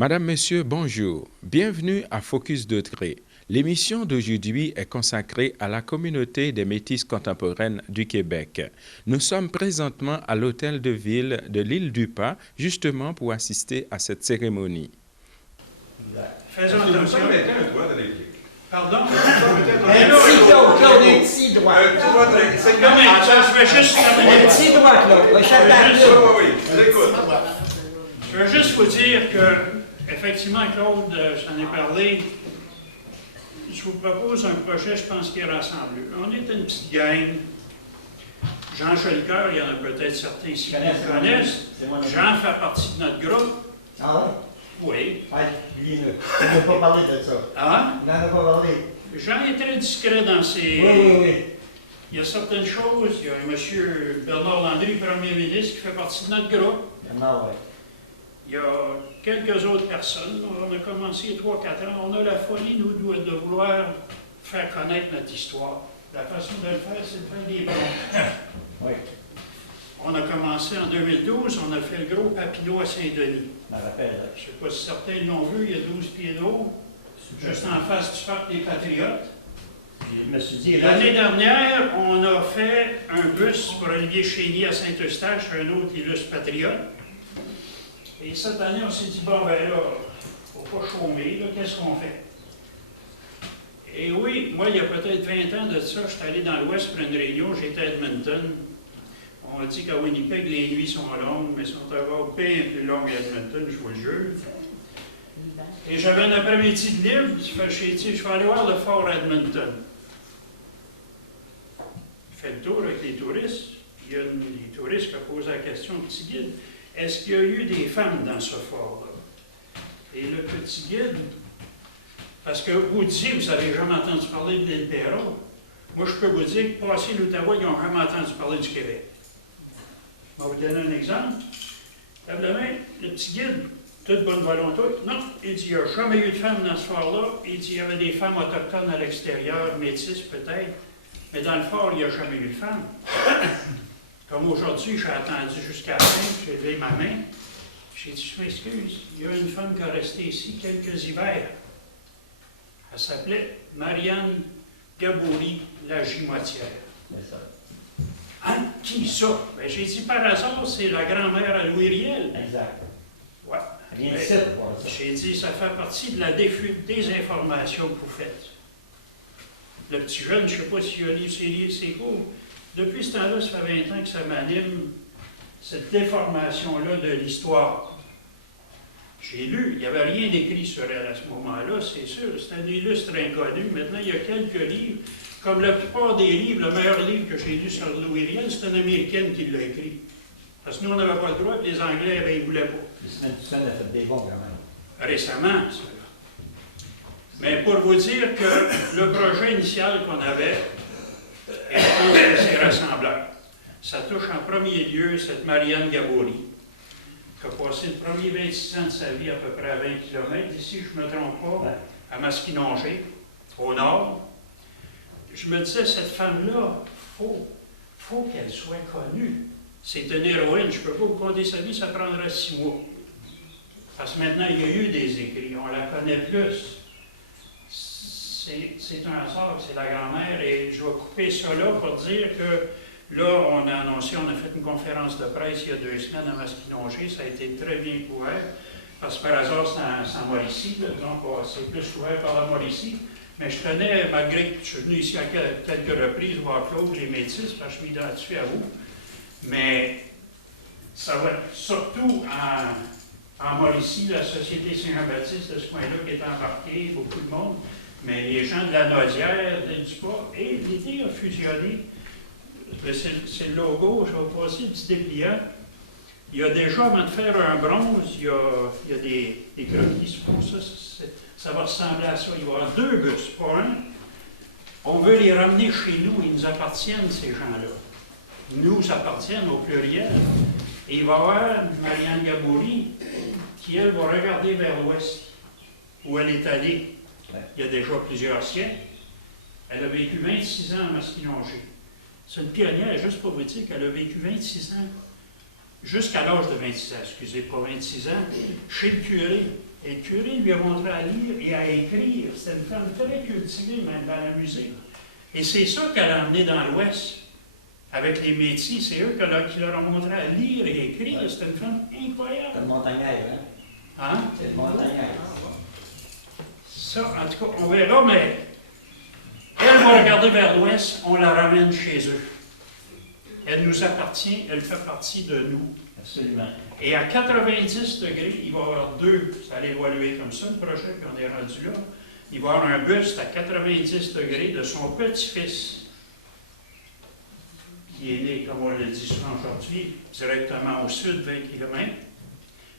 Madame, Monsieur, bonjour. Bienvenue à Focus Degré. L'émission d'aujourd'hui est consacrée à la communauté des Métis contemporaines du Québec. Nous sommes présentement à l'hôtel de ville de l'île du Pas, justement pour assister à cette cérémonie. Faisons attention. Pardon? Un petit doigt, Claude, un petit doigt. Je veux juste Un petit doigt, Claude. Je veux juste vous dire que, effectivement, Claude, j'en ai parlé. Je vous propose un projet, je pense, qui est rassembleux. On est une petite gang. Jean Jolicoeur, il y en a peut-être certains ici qui le connaissent. Jean fait partie de notre groupe. Ah Oui. ouais? Dis-le. On n'a pas parlé de ça. Ah? On n'en a pas parlé. Jean est très discret dans ses... Oui. Il y a certaines choses. Il y a M. Bernard Landry, premier ministre, qui fait partie de notre groupe. Ah ouais. Il y a quelques autres personnes. On a commencé il y a 3-4 ans. On a la folie, nous, de vouloir faire connaître notre histoire. La façon de le faire, c'est de faire des bons. Oui. On a commencé en 2012. On a fait le gros papillot à Saint-Denis. Je me rappelle. Je ne sais pas si certains l'ont vu. Il y a 12 pieds d'eau, juste en face du parc des Patriotes. Puis je me suis dit, L'année dernière, on a fait un bus pour Olivier Chénier à Saint-Eustache, un autre illustre patriote. Et cette année, on s'est dit, bon, ben là, faut pas chômer, là, qu'est-ce qu'on fait? Et oui, moi, il y a peut-être 20 ans de ça, je suis allé dans l'Ouest pour une réunion, j'étais à Edmonton. On a dit qu'à Winnipeg, les nuits sont longues, mais sont encore bien plus longues à Edmonton, je vous le jure. Et j'avais un après-midi de libre, j'ai dit, je vais aller voir le fort à Edmonton. Je fais le tour avec les touristes. Il y a des touristes qui ont posé la question au petit guide. Est-ce qu'il y a eu des femmes dans ce fort-là? Et le petit guide, parce que vous disiez, vous n'avez jamais entendu parler de l'île Perron. Moi, je peux vous dire que passer l'Ottawa, ils n'ont jamais entendu parler du Québec. Je vais vous donner un exemple. Lève la main, le petit guide, toute bonne volonté. Non, il dit, il n'y a jamais eu de femmes dans ce fort-là. Il dit, il y avait des femmes autochtones à l'extérieur, métisses peut-être, mais dans le fort, il n'y a jamais eu de femmes. Comme aujourd'hui, j'ai attendu jusqu'à la fin, j'ai levé ma main. J'ai dit, je m'excuse, il y a une femme qui a resté ici quelques hivers. Elle s'appelait Marianne Gabouri, la Gimoitière. C'est ça. Hein? Qui ça? Ben, j'ai dit, par hasard, c'est la grand-mère à Louis Riel. Exact. Ouais. Rien Mais de ça pour voir ça. j'ai dit, ça fait partie de la désinformation que vous faites. Le petit jeune, je ne sais pas s'il a lu ses cours. Depuis ce temps-là, ça fait 20 ans que ça m'anime, cette déformation-là de l'histoire. J'ai lu, il n'y avait rien d'écrit sur elle à ce moment-là, c'est sûr, c'était un illustre inconnu. Maintenant, il y a quelques livres, comme la plupart des livres, le meilleur livre que j'ai lu sur Louis Riel, c'est une Américaine qui l'a écrit. Parce que nous, on n'avait pas le droit, et les Anglais, ils ne voulaient pas. Les semaines tout seul a fait des bons quand même. Récemment, ça. Mais pour vous dire que le projet initial qu'on avait, et je pense que c'est rassembleur. Ça touche en premier lieu cette Marianne Gabouri, qui a passé le premier 26 ans de sa vie à peu près à 20 km d'ici, je ne me trompe pas, à Masquinongé, au nord. Je me disais, cette femme-là, faut qu'elle soit connue. C'est une héroïne, je ne peux pas vous compter sa vie, ça prendra 6 mois. Parce que maintenant, il y a eu des écrits, on la connaît plus. C'est un hasard, c'est la grand-mère, et je vais couper ça là pour dire que là, on a annoncé, on a fait une conférence de presse il y a 2 semaines à Masquinongé, ça a été très bien couvert, parce que par hasard, c'est en Mauricie, là, donc c'est plus couvert par la Mauricie. Mais je tenais, malgré que je suis venu ici à quelques reprises voir Claude, les Métis, parce que je m'identifie à vous, mais ça va être surtout en Mauricie, la Société Saint-Jean-Baptiste de ce coin-là qui est embarquée, beaucoup de monde. Mais les gens de la Naudière, du Pas, et l'idée a fusionné. C'est le logo, je vais passer le petit dépliant. Il y a déjà, avant de faire un bronze, il y a des croquis qui se font ça. Ça va ressembler à ça. Il va y avoir 2 bus, pas un. On veut les ramener chez nous, ils nous appartiennent, ces gens-là. Nous appartiennent au pluriel. Et il va y avoir Marianne Gabouri, qui, elle, va regarder vers l'ouest, où elle est allée. Il y a déjà plusieurs siècles. Elle a vécu 26 ans à Masquinongé. C'est une pionnière, juste pour vous dire qu'elle a vécu 26 ans, jusqu'à l'âge de 26 ans, excusez, pas 26 ans, chez le curé. Et le curé lui a montré à lire et à écrire. C'était une femme très cultivée, même dans la musique. Et c'est ça qu'elle a amené dans l'Ouest. Avec les Métis, c'est eux qui leur ont montré à lire et écrire. C'était une femme incroyable. C'est le montagnard, hein? Hein? C'est le montagnard. Ça, en tout cas, on verra, mais elle va regarder vers l'Ouest, on la ramène chez eux. Elle nous appartient, elle fait partie de nous. Absolument. Et à 90 degrés, il va y avoir deux, ça allait évoluer comme ça, le projet, puis on est rendu là. Il va y avoir un buste à 90 degrés de son petit-fils, qui est né, comme on le dit souvent aujourd'hui, directement au sud, 20 km.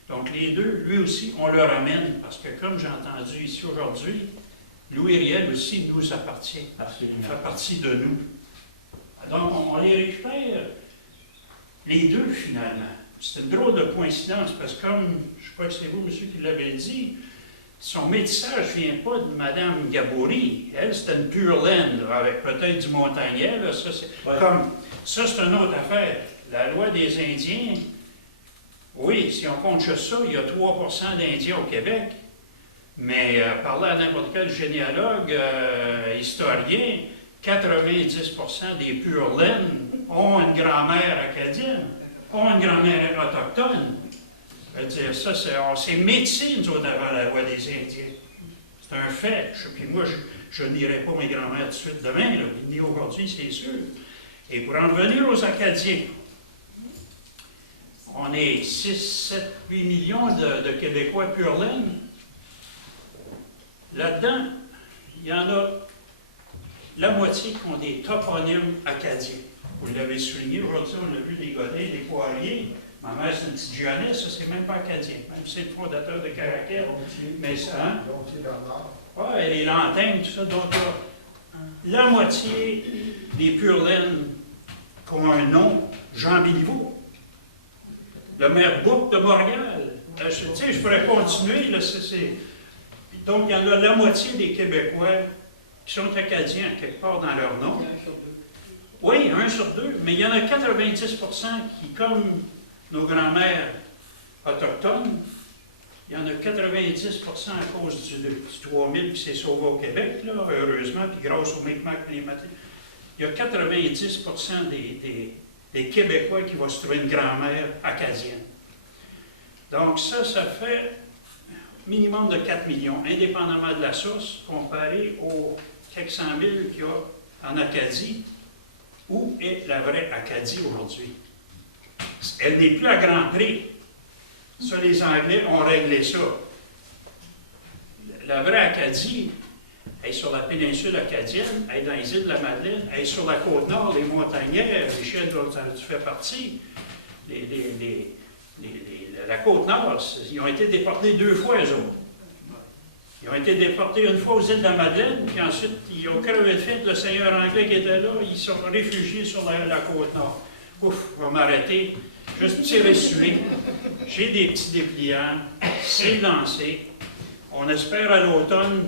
Donc les deux, lui aussi, on le ramène, parce que comme j'ai entendu ici aujourd'hui, Louis Riel aussi nous appartient. Absolument. Il fait partie de nous. Donc on les récupère, les deux finalement. C'est une drôle de coïncidence, parce que comme, je crois que c'est vous, monsieur, qui l'avez dit, son métissage ne vient pas de Mme Gabory. Elle, c'était une pure laine, là, avec peut-être du montagnais. Là. Ça, c'est une autre affaire. La loi des Indiens, oui, si on compte juste ça, il y a 3 % d'Indiens au Québec. Mais parler à n'importe quel généalogue, historien, 90 % des pure laines ont une grand-mère acadienne, ont une grand-mère autochtone. Je veux dire, ça, c'est médecine, nous autres, avant la loi des Indiens. C'est un fait. Puis moi, je n'irai pas mes grands-mères tout de suite demain, là, ni aujourd'hui, c'est sûr. Et pour en revenir aux Acadiens, on est 6, 7, 8 millions de Québécois pure laine. Là-dedans, il y en a la moitié qui ont des toponymes acadiens. Vous l'avez souligné, aujourd'hui, on a vu les Godets, les Poiriers. Ma mère, c'est une petite Jeunesse, ça, c'est même pas acadien. Même si c'est le fondateur de Caraquet. Mais ça, hein? Oui, les lantaines, tout ça. Donc, la moitié des pure laines qui ont un nom, Jean Béliveau. Le maire Bouc de Montréal. Tu sais, je pourrais continuer, là, Donc, il y en a la moitié des Québécois qui sont acadiens, quelque part dans leur nom. Oui, 1 sur 2, mais il y en a 90 % qui, comme nos grands-mères autochtones, il y en a 90 % à cause du 3000 qui s'est sauvé au Québec, là, heureusement, puis grâce au Micmac et les Métis. Il y a 90 % des Québécois qui vont se trouver une grand-mère acadienne. Donc ça fait minimum de 4 millions, indépendamment de la source, comparé aux quelques 100 000 qu'il y a en Acadie. Où est la vraie Acadie aujourd'hui? Elle n'est plus à Grand Prix. Ça, les Anglais ont réglé ça. La vraie Acadie, elle est sur la péninsule acadienne, elle est dans les îles de la Madeleine, elle est sur la côte nord, les montagnais, Michel, dont tu fais partie. La côte nord, ils ont été déportés 2 fois, eux autres. Ils ont été déportés une fois aux îles de la Madeleine, puis ensuite, ils ont crevé de faim. Le seigneur anglais qui était là, ils sont réfugiés sur la côte nord. Ouf, on va m'arrêter. Juste petit résumé. J'ai des petits dépliants, c'est lancé. On espère à l'automne,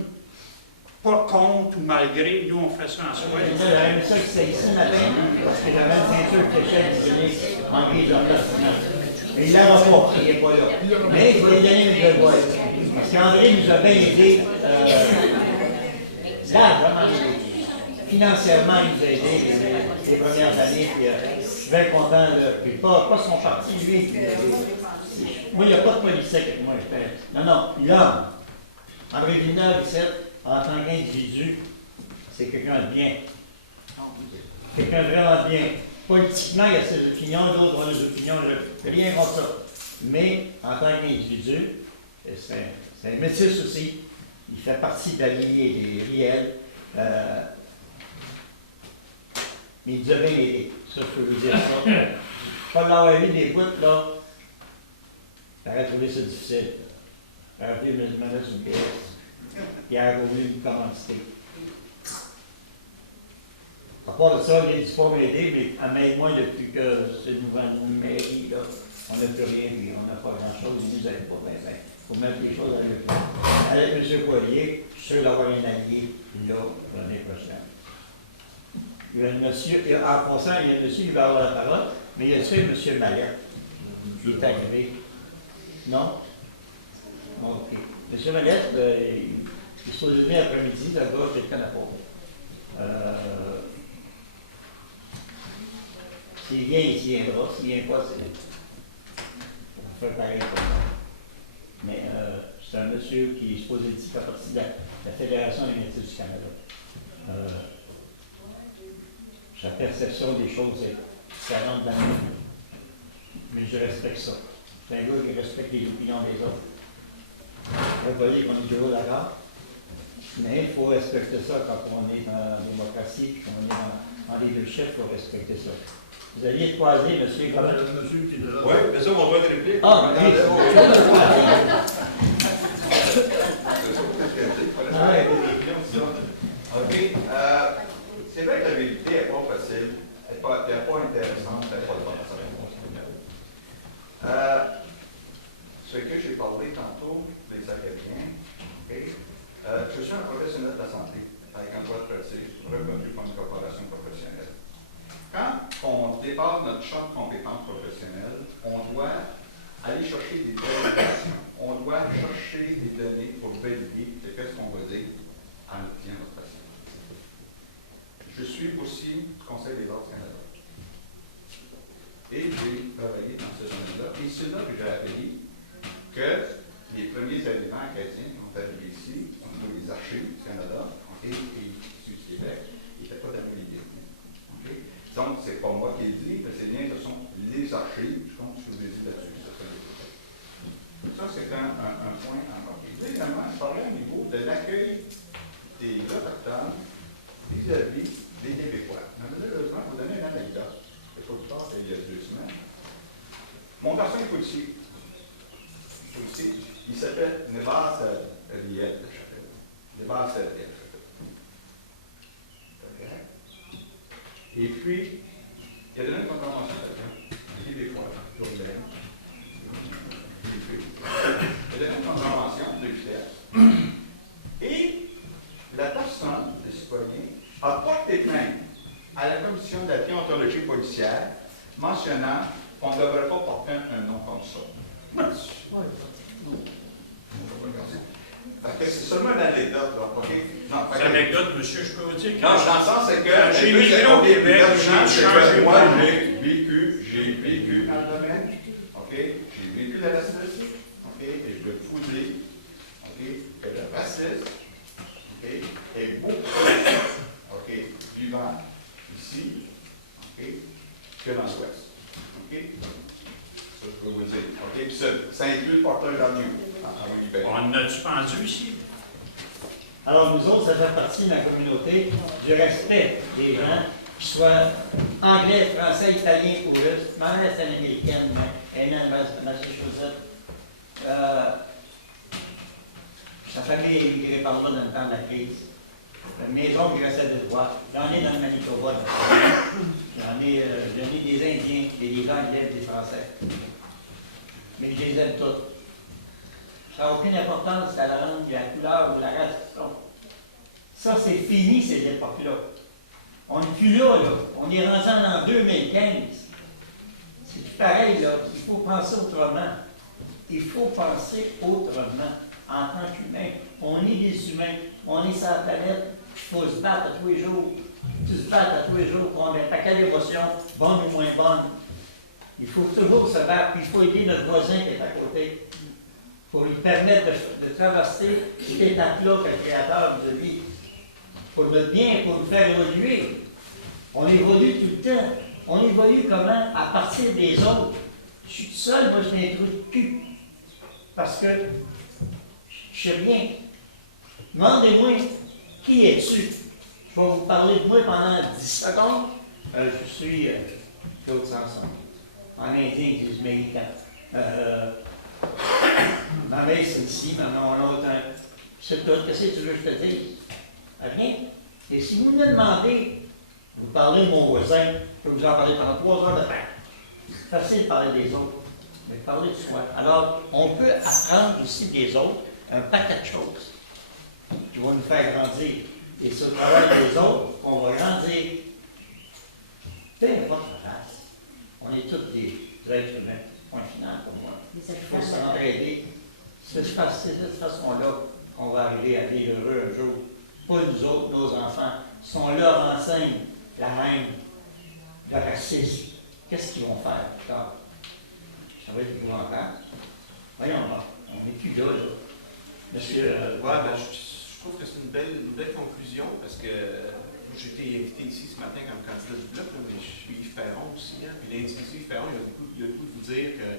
pas contre ou malgré, nous on fait ça en soi. J'avais aimé ça que c'était ici ce matin, parce que j'avais une ceinture fléchette en guise de mais il l'a pas, il n'est pas là. Mais il voulait donner une belle boîte. Parce qu'André nous a bien aidé, largement financièrement, il nous a aidé les premières années, puis je suis bien content, puis pas son parti, lui. Moi, il n'y a pas de policier avec moi, je fais. Non, l'homme. André Villeneuve, ici, en tant qu'individu, c'est quelqu'un de bien. Quelqu'un de vraiment bien. Politiquement, il y a ses opinions, d'autres ont des opinions, je n'ai rien contre ça. Mais en tant qu'individu, c'est un métis aussi. Il fait partie de la lignée des Riel. Mais il nous a bien aidé. Ça, je peux vous dire ça. Pas l'avoir vu des bouts, là, j'aurais trouvé ça difficile. J'aurais voulu me mettre sur une pièce. Il aurait voulu une commandité. À part de ça, il ne dit pas m'aider, mais à m'aide-moi depuis que c'est une nouvelle mairie, là, on n'a plus rien, puis on n'a pas grand-chose, il nous aide pas bien. Il faut mettre les choses avec lui. Avec M. Poirier, je suis sûr d'avoir un allié, là, l'année prochaine. Il y a un monsieur, en passant, il y a un monsieur qui va avoir la parole, mais il y a aussi M. Mallet, qui est arrivé. Non? OK. M. Manette, il se pose venir après-midi, là-bas, j'ai le canapé. S'il vient, il viendra. S'il ne vient pas, c'est. On va faire pareil pour moi. Mais c'est un monsieur qui est supposé dire faire partie de la Fédération des métiers du Canada. Sa perception des choses est différente de la mienne. Mais je respecte ça. C'est un gars qui respecte les opinions des autres. On ne va pas dire qu'on est toujours d'accord. Mais il faut respecter ça quand on est dans la démocratie, quand on est dans leadership, il faut respecter ça. Vous alliez croiser, monsieur Gomez. Monsieur qui est là. Oui, mais ça, mon droit de réplique. Ah, oui. OK. C'est vrai que la vérité n'est pas facile, elle n'est pas intéressante, elle n'est pas bonne. Ce que j'ai parlé tantôt des Acadiens, okay. Je suis un professionnel de la santé avec un droit de pratique reconnu par une corporation professionnelle. Quand on dépasse notre champ de compétences professionnelles, on doit aller chercher des validations, on doit chercher des données pour valider ce qu'on va dire à notre client, notre patient. Je suis aussi Conseil des ordres du Canada. Et j'ai travaillé dans ce domaine-là. Et c'est là que j'ai appris que les premiers éléments acadiens qui ont arrivé ici, au niveau des archives du Canada et du Québec, n'étaient pas d'améliorer. Okay? Donc, ce n'est pas moi qui le dis, mais c'est bien, ce sont les archives. Je compte sur les dit là-dessus. Ça, c'est un point encore. Évidemment, je parlais au niveau de l'accueil des Autochtones vis-à-vis des Québécois. Malheureusement, je vais vous donner une anecdote. C'est pas plus tard qu'il y a 2 semaines. Mon garçon est policier. Il s'appelle Nevar Riel de Château. Nevar Riel de Château. Et puis, il a donné une contravention à quelqu'un, les Québécois, urbaine. Il a donné une contravention de vitesse. Et la personne, le citoyen, a porté plainte à la commission de la déontologie policière, mentionnant qu'on ne devrait pas porter un nom comme ça. C'est seulement une anecdote, là, OK? C'est une anecdote, monsieur, je peux vous dire que... Non, dans le sens, c'est que... J'ai immigré au Québec, j'ai changé moi, de nom. j'ai vécu dans le domaine, OK? J'ai vécu le racisme, OK? Et je peux vous dire, OK? Que le racisme, OK? Est beaucoup plus, OK? Vivant ici, OK? Que dans l'Ouest, OK? Ça, je peux vous le dire, OK? Puis ça inclut le porteur d'avion en Winnipeg. On a-tu pendu ici? Alors, nous autres, ça fait partie de la communauté du respect des gens, qui soient anglais, français, italien ou russe. Ma mère, c'est américaine, mais elle est née à Massachusetts. Sa famille est immigrée par là dans le temps de la crise. Mes oncles restaient de droit. J'en ai dans le Manitoba. J'en ai des Indiens, des Anglais, des Français. Mais je les aime tous. Ça n'a aucune importance à la langue, la couleur ou la race. Ça, c'est fini, ces époques-là. On n'est plus là, là. On est rendu en 2015. C'est tout pareil, là. Il faut penser autrement. Il faut penser autrement. En tant qu'humain, on est des humains. On est sur la planète. Il faut se battre à tous les jours. Tu te battes à tous les jours pour un paquet d'émotions, bonnes ou moins bonnes. Il faut toujours se battre. Puis il faut aider notre voisin qui est à côté, pour lui permettre de traverser cette étape-là que le Créateur nous a dit, pour notre bien, pour nous faire évoluer. On évolue tout le temps. On évolue comment? À partir des autres. Je suis tout seul, moi je n'introduis plus. Parce que je ne sais rien. Demandez-moi, qui es-tu? Je vais vous parler de moi pendant 10 secondes. Je suis Claude Sanson. En indien, ils disent Mélican. Ma mère, c'est ici, maman, l'autre. C'est tout. Qu'est-ce que tu veux que je te dise? Rien. Et si vous me demandez, vous parlez de mon voisin, je peux vous en parler pendant 3 heures de temps. C'est facile de parler des autres, mais parler de soi. Alors, on peut apprendre aussi des autres un paquet de choses qui vont nous faire grandir. Et c'est au travail des autres qu'on va grandir. Peu importe la race. On est tous des êtres humains. Point final pour moi. Il faut s'entraider. C'est de cette façon-là on leur enseigne la haine, le racisme, qu'est-ce qu'ils vont faire plus tard? Ça va être épouvantable. Voyons, on n'est plus là. Monsieur. Je trouve que c'est une belle conclusion parce que moi, j'ai été invité ici ce matin comme candidat du Bloc, mais je suis Yves Ferron aussi. Hein, puis l'individu Yves Ferron, il a le goût de vous dire que,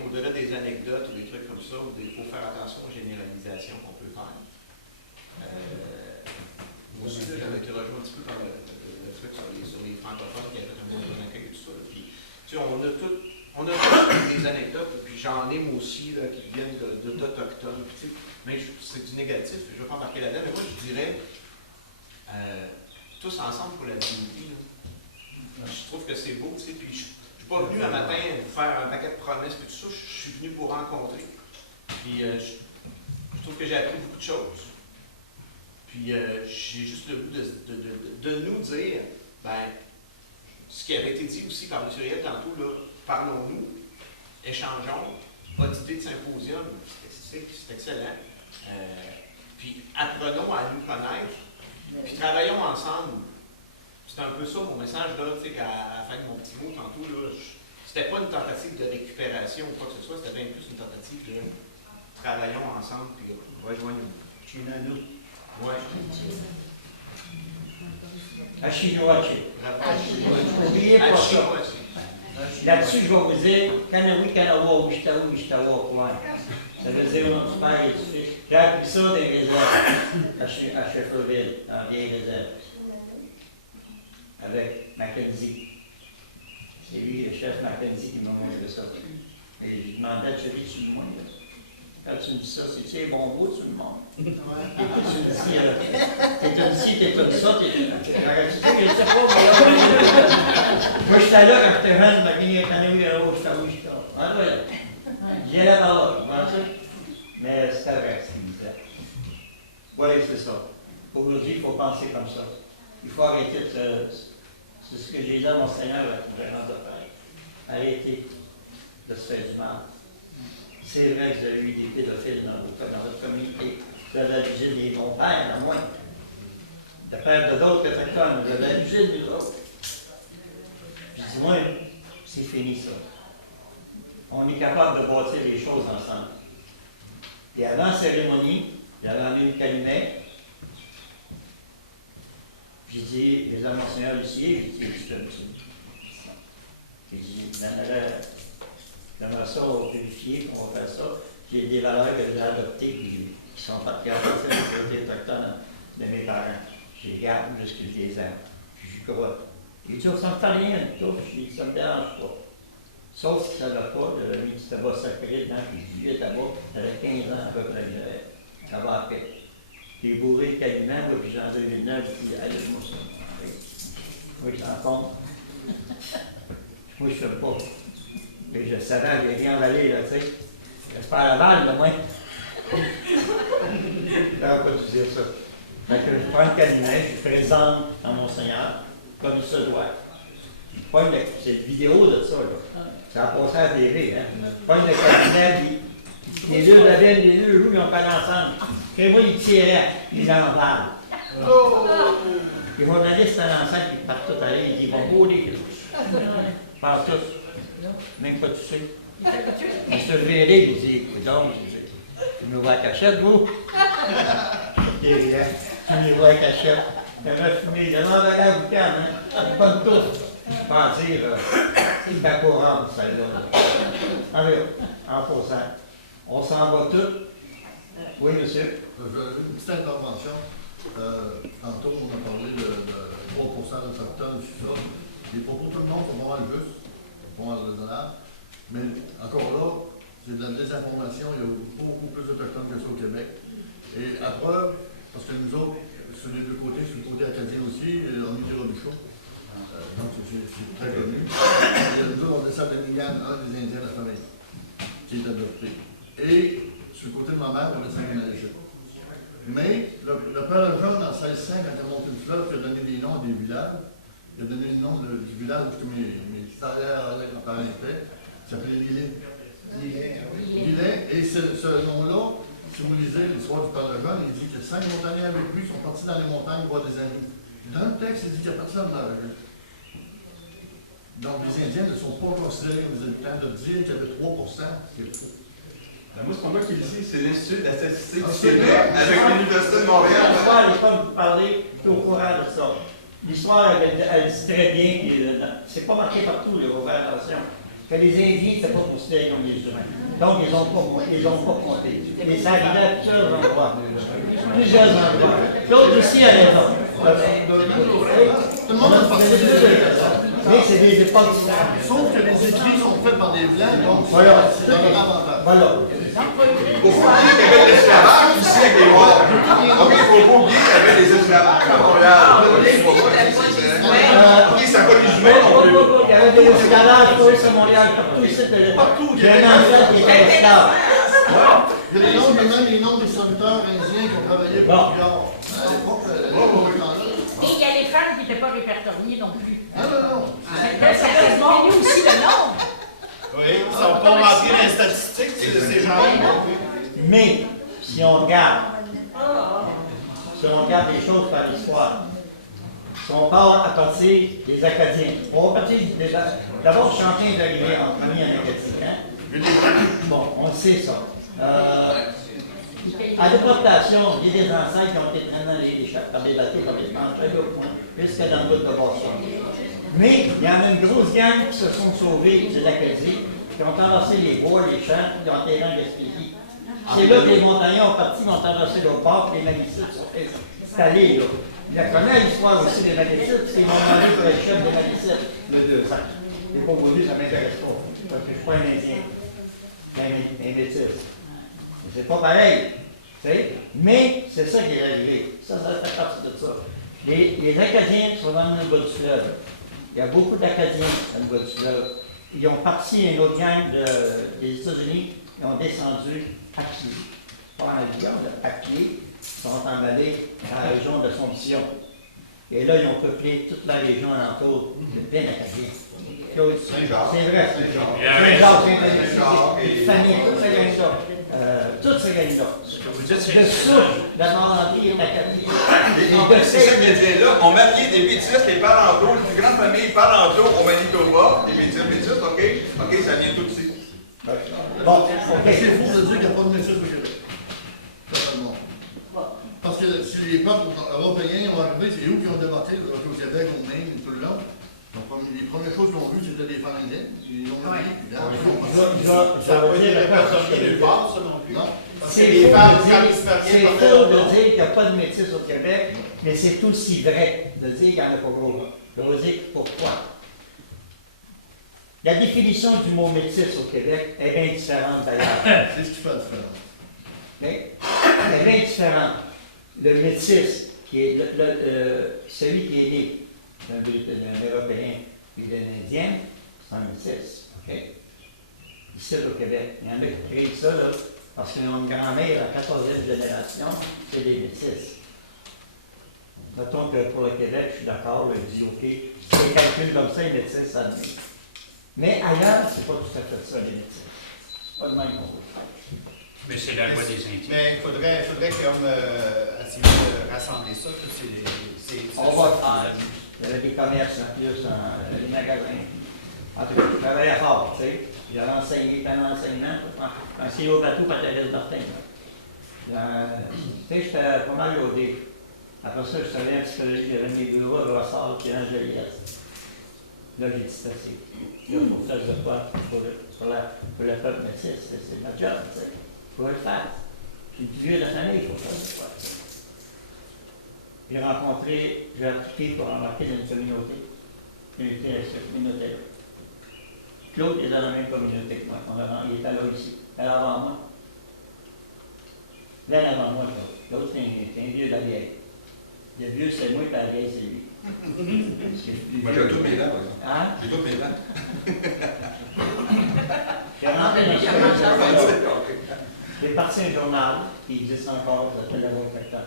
au-delà des anecdotes ou des trucs comme ça, il faut faire attention aux généralisations qu'on peut faire. Moi aussi, j'avais été rejoint un petit peu dans le truc sur les francophones qui avaient fait un bon accueil et tout ça. Là. Puis, on a tous des anecdotes, puis j'en ai moi aussi là, qui viennent d'Autochtones. Mais c'est du négatif, je ne vais pas embarquer là-dedans, mais moi je dirais tous ensemble pour la dignité. Je trouve que c'est beau, tu sais, puis je ne suis pas venu un matin faire un paquet de promesses et tout ça, je suis venu pour rencontrer. Puis je trouve que j'ai appris beaucoup de choses. Puis j'ai juste le goût de nous dire, ce qui avait été dit aussi par M. Riel tantôt, là, parlons-nous, échangeons, votre idée de symposium, c'est excellent. Puis apprenons à nous connaître, puis travaillons ensemble. C'est un peu ça mon message là, tu sais, à la fin de mon petit mot tantôt, là, c'était pas une tentative de récupération ou quoi que ce soit, c'était bien plus une tentative de travaillons ensemble, puis rejoignons-nous. Chinano. Ouais. Achinoaché. N'oubliez pas ça. Là-dessus, je vais vous dire, Kanawi, Kanawa, Wishtawa, Wishtawa, quoi. Ça veut dire mon père et du fils. J'ai appris ça dans les réserves, à Shefferville, dans les vieilles réserves. Avec Mackenzie. C'est lui, le chef Mackenzie, qui m'a montré ça. Et je lui demandais, tu ris sur moi. Quand tu me dis ça, c'est bon beau, tu me montres. Et puis tu me dis, t'es comme ci, t'es comme ça, je sais pas, mais moi, j'étais là quand j'étais jeune, je m'ai gagné un année, j'étais. Ah ouais. J'ai la parole, mais c'est vrai, ce qu'il me disait. Oui, c'est ça. Aujourd'hui, il faut penser comme ça. Il faut arrêter de. C'est ce que j'ai dit à mon Seigneur à la conférence de prêtre. Arrêtez de se faire du mal. C'est vrai que vous avez eu des pédophiles dans votre communauté. Vous avez abusé des compères, à moins. De père de d'autres autochtones, vous avez abusé de nous autres. Je dis, moi, c'est fini ça. On est capable de bâtir les choses ensemble. Et avant la cérémonie, j'avais amené une calumet. J'ai dit, les hommes Monseigneur Lucier, j'ai dit, j'ai dit, j'aimerais ça vérifier, on va faire ça. J'ai des valeurs que j'ai adoptées qui sont pas de garde de la sécurité autochtone de mes parents. Je les garde jusqu'à je les aime. Puis j'y crois. Il dit, ça ne me fait rien du tout. Je dis, ça ne me dérange pas. Sauf qu'il ne savait pas, de mis du tabac sacré dedans, puis je buvais tabac, j'avais 15 ans à peu près, ça va après. J'ai bourré le calumet, puis j'en ai eu 9, je dis, allez-moi ça. Moi, je t'en compte. Moi, je ne fais pas. Et je savais, j'ai rien emballé, là, tu sais. J'espère la balle, de moins. Je n'aurais pas dû dire ça. Donc, je prends le calumet, je présente à mon Seigneur, comme il se doit. C'est une vidéo de ça, là. Ça a passé à la TV, hein. Pogne le cabinet, les deux David, les deux jouent, ils ont pas ensemble. Et moi, ils tiraient, ils en parlent. Les journalistes à l'enceinte, ils partent tous aller, ils vont bouler. Ils parlent tous. Même pas tu sais. Ils se verraient, ils disent, écoute, tu me vois à cachette, vous? Et rien, tu me vois à cachette. Il y avait fumé, il y en avait la boucane, hein. Pas de tout. Je pense dire, c'est pas courant, celle-là. Allez, en passant, on s'en va tous. Oui, monsieur. Une petite intervention. Tantôt, on a parlé de 3% d'Autochtones, tout ça. Les propos de tout le monde sont pas mal justes, pas mal raisonnables. Mais encore là, c'est de la désinformation. Il y a beaucoup plus d'Autochtones que ça au Québec. Et à preuve, parce que nous autres, sur les deux côtés, sur le côté acadien aussi, on est des Robichaud. Donc, c'est très connu. Nous autres, on descend de Nigan, un des Indiens de la famille, qui est adopté. Et sur le côté de ma mère, on descend de Maléchette. Mais le père Jean, en 1600, quand il a monté le fleuve, il a donné des noms à des villages. Il a donné le nom du village où mes parents étaient. Il s'appelait Lillet. Lillet. Et ce nom-là, si vous lisez l'histoire du Père de Jean, il dit que 5 montagnards avec lui sont partis dans les montagnes voir des amis. Dans le texte, il dit qu'il y a personne dans la rue. Donc, les Indiens ne sont pas considérés comme des habitants. De dire qu'il y avait 3%, c'est faux. Moi, c'est pas moi qui le dis, c'est l'Institut de la statistique Ah, du c'est Québec vrai? avec l'Université de Montréal. L'histoire, je ne vais pas vous parler, je suis au courant de ça. L'histoire, elle dit très bien, c'est pas marqué partout, il faut faire attention, que les Indiens n'étaient pas considérés comme des humains. Donc, ils n'ont pas compté. Mais ça arrivait à plusieurs endroits. Plusieurs endroits. L'autre aussi a raison. Tout le monde a parlé Mais c'est des époques différentes. Sauf que les écrits sont faits par des Blancs, donc Voilà. c'est un avantage. Voilà. Faut pas oublier qu'il y avait de l'esclavage ici avec les Noirs. OK, il faut pas oublier qu'il y avait des esclavages à Montréal. OK, ça pas les humains non plus. Il y avait des escalages, oui, sur Montréal, partout ici. Partout, il y J'ai avait un enfant qui était esclave. il y a les noms, même les noms des serviteurs indiens qui ont travaillé pour Bon. le Gard. À l'époque, Et il y a les femmes qui n'étaient pas répertoriées non plus. non. Là, ça fait diminuer aussi le nombre. Oui, ils sont pas rentrés dans les statistiques de ces gens-là. Mais, si on regarde les choses par l'histoire, si on part à partir des Acadiens, on va partir d'abord, je suis en train d'arriver en premier en Acadie, hein? Bon, on le sait ça. À déportation, il y a des ancêtres qui ont été traînés dans les échappes, par des bateaux, par des planches, jusqu'à dans le bout de Boston. Mais il y en a une grosse gang qui se sont sauvés de l'Acadie, qui ont traversé les bois, les champs, qui ont atterri en Gaspésie. C'est là que les montagnards ont parti, ils ont traversé le port, les Malécites sont installés là. Il a connu l'histoire aussi des Malécites, parce qu'ils m'ont demandé pour être chef des Malécites, le 200. Les pas voulu, ça ne m'intéresse pas, parce que je ne suis pas un Indien, un métis. C'est pas pareil, tu sais. Mais c'est ça qui est arrivé. Ça fait partie de ça. Les Acadiens sont dans le bas du fleuve. Il y a beaucoup d'Acadiens dans le bas du fleuve. Ils ont parti une autre gang des États-Unis. Ils ont descendu à pied. Pas en avion, à pied. Ils sont en allés dans la région de Somption. Et là, ils ont peuplé toute la région alentour de plein d'Acadiens. Saint-Jacques. C'est vrai, Saint-Jacques, Saint-Jacques, famille, toutes ces gangs-là. Toutes ces gangs-là. Le souffle d'avant l'Empire d'Acadie. En plus, c'est ça qu'il disait là. On mariait des métis, les parentos, les grandes familles parentos au Manitoba. Les métis, OK, ça vient tout ici. Bon, OK. C'est faux de dire qu'il n'y a pas de métis au Québec. Totalement. Parce que si les peuples européens ont arrivé, c'est eux qui ont débattu au Québec, au Maine, tout le long. Donc, les premières choses qu'ils ont vues, c'était des femmes indiennes. Ils l'ont marié. Ça n'a pas été répertorié nulle part, ça non plus. Non. C'est faux de dire qu'il n'y a pas de métis au Québec, mais c'est aussi vrai de dire qu'il n'y en a pas gros. Je vais vous dire pourquoi. La définition du mot métis au Québec est bien différente d'ailleurs. C'est ce qui fait la différence. Okay? Elle est bien différente. Le métis, qui est celui qui est né d'un Européen et d'un Indien, c'est un métis. Okay? Ici au Québec, il y en a qui créent ça, là, parce qu'ils ont une grand-mère à 14e génération, c'est des métis. Mettons que pour le Québec, je suis d'accord, je dis OK, si les calculs comme ça, les métis, ça admet. Mais ailleurs, c'est pas tout à fait ça, les métis. C'est pas le même qu'on veut faire. Mais c'est la loi des Indiens. Mais il faudrait comme essayer de rassembler ça, tous ces On va le faire. Il y avait des commerces en plus, des magasins. En tout cas, je travaillais fort, tu sais. J'avais enseigné pendant l'enseignement, enseigné au bateau par Thérèse Martin. Tu sais, j'étais pas mal loadé. Après ça, je travaillais en psychologie, j'avais mes bureaux à Brossard puis en Joliette. Là, j'ai dit c'est assez. Là, il faut faire de quoi pour le peuple métis, c'est ma job, tu sais. Il faut le faire. Puis du vieux de la famille, il faut faire de quoi. J'ai appliqué pour embarquer dans une communauté. J'ai été à cette communauté-là. Claude est dans la même communauté que moi. Il était là ici. Elle avant moi. Bien avant moi, Claude. L'autre, c'est un vieux de la vieille. Le vieux, c'est moi, et la vieille, c'est lui. Moi, j'ai tous mes dents, par exemple. Hein? J'ai toutes mes dents. J'ai rentré dans ce communauté-là. J'ai parti un journal qui existe encore, ça s'appelle La Voix Facteur.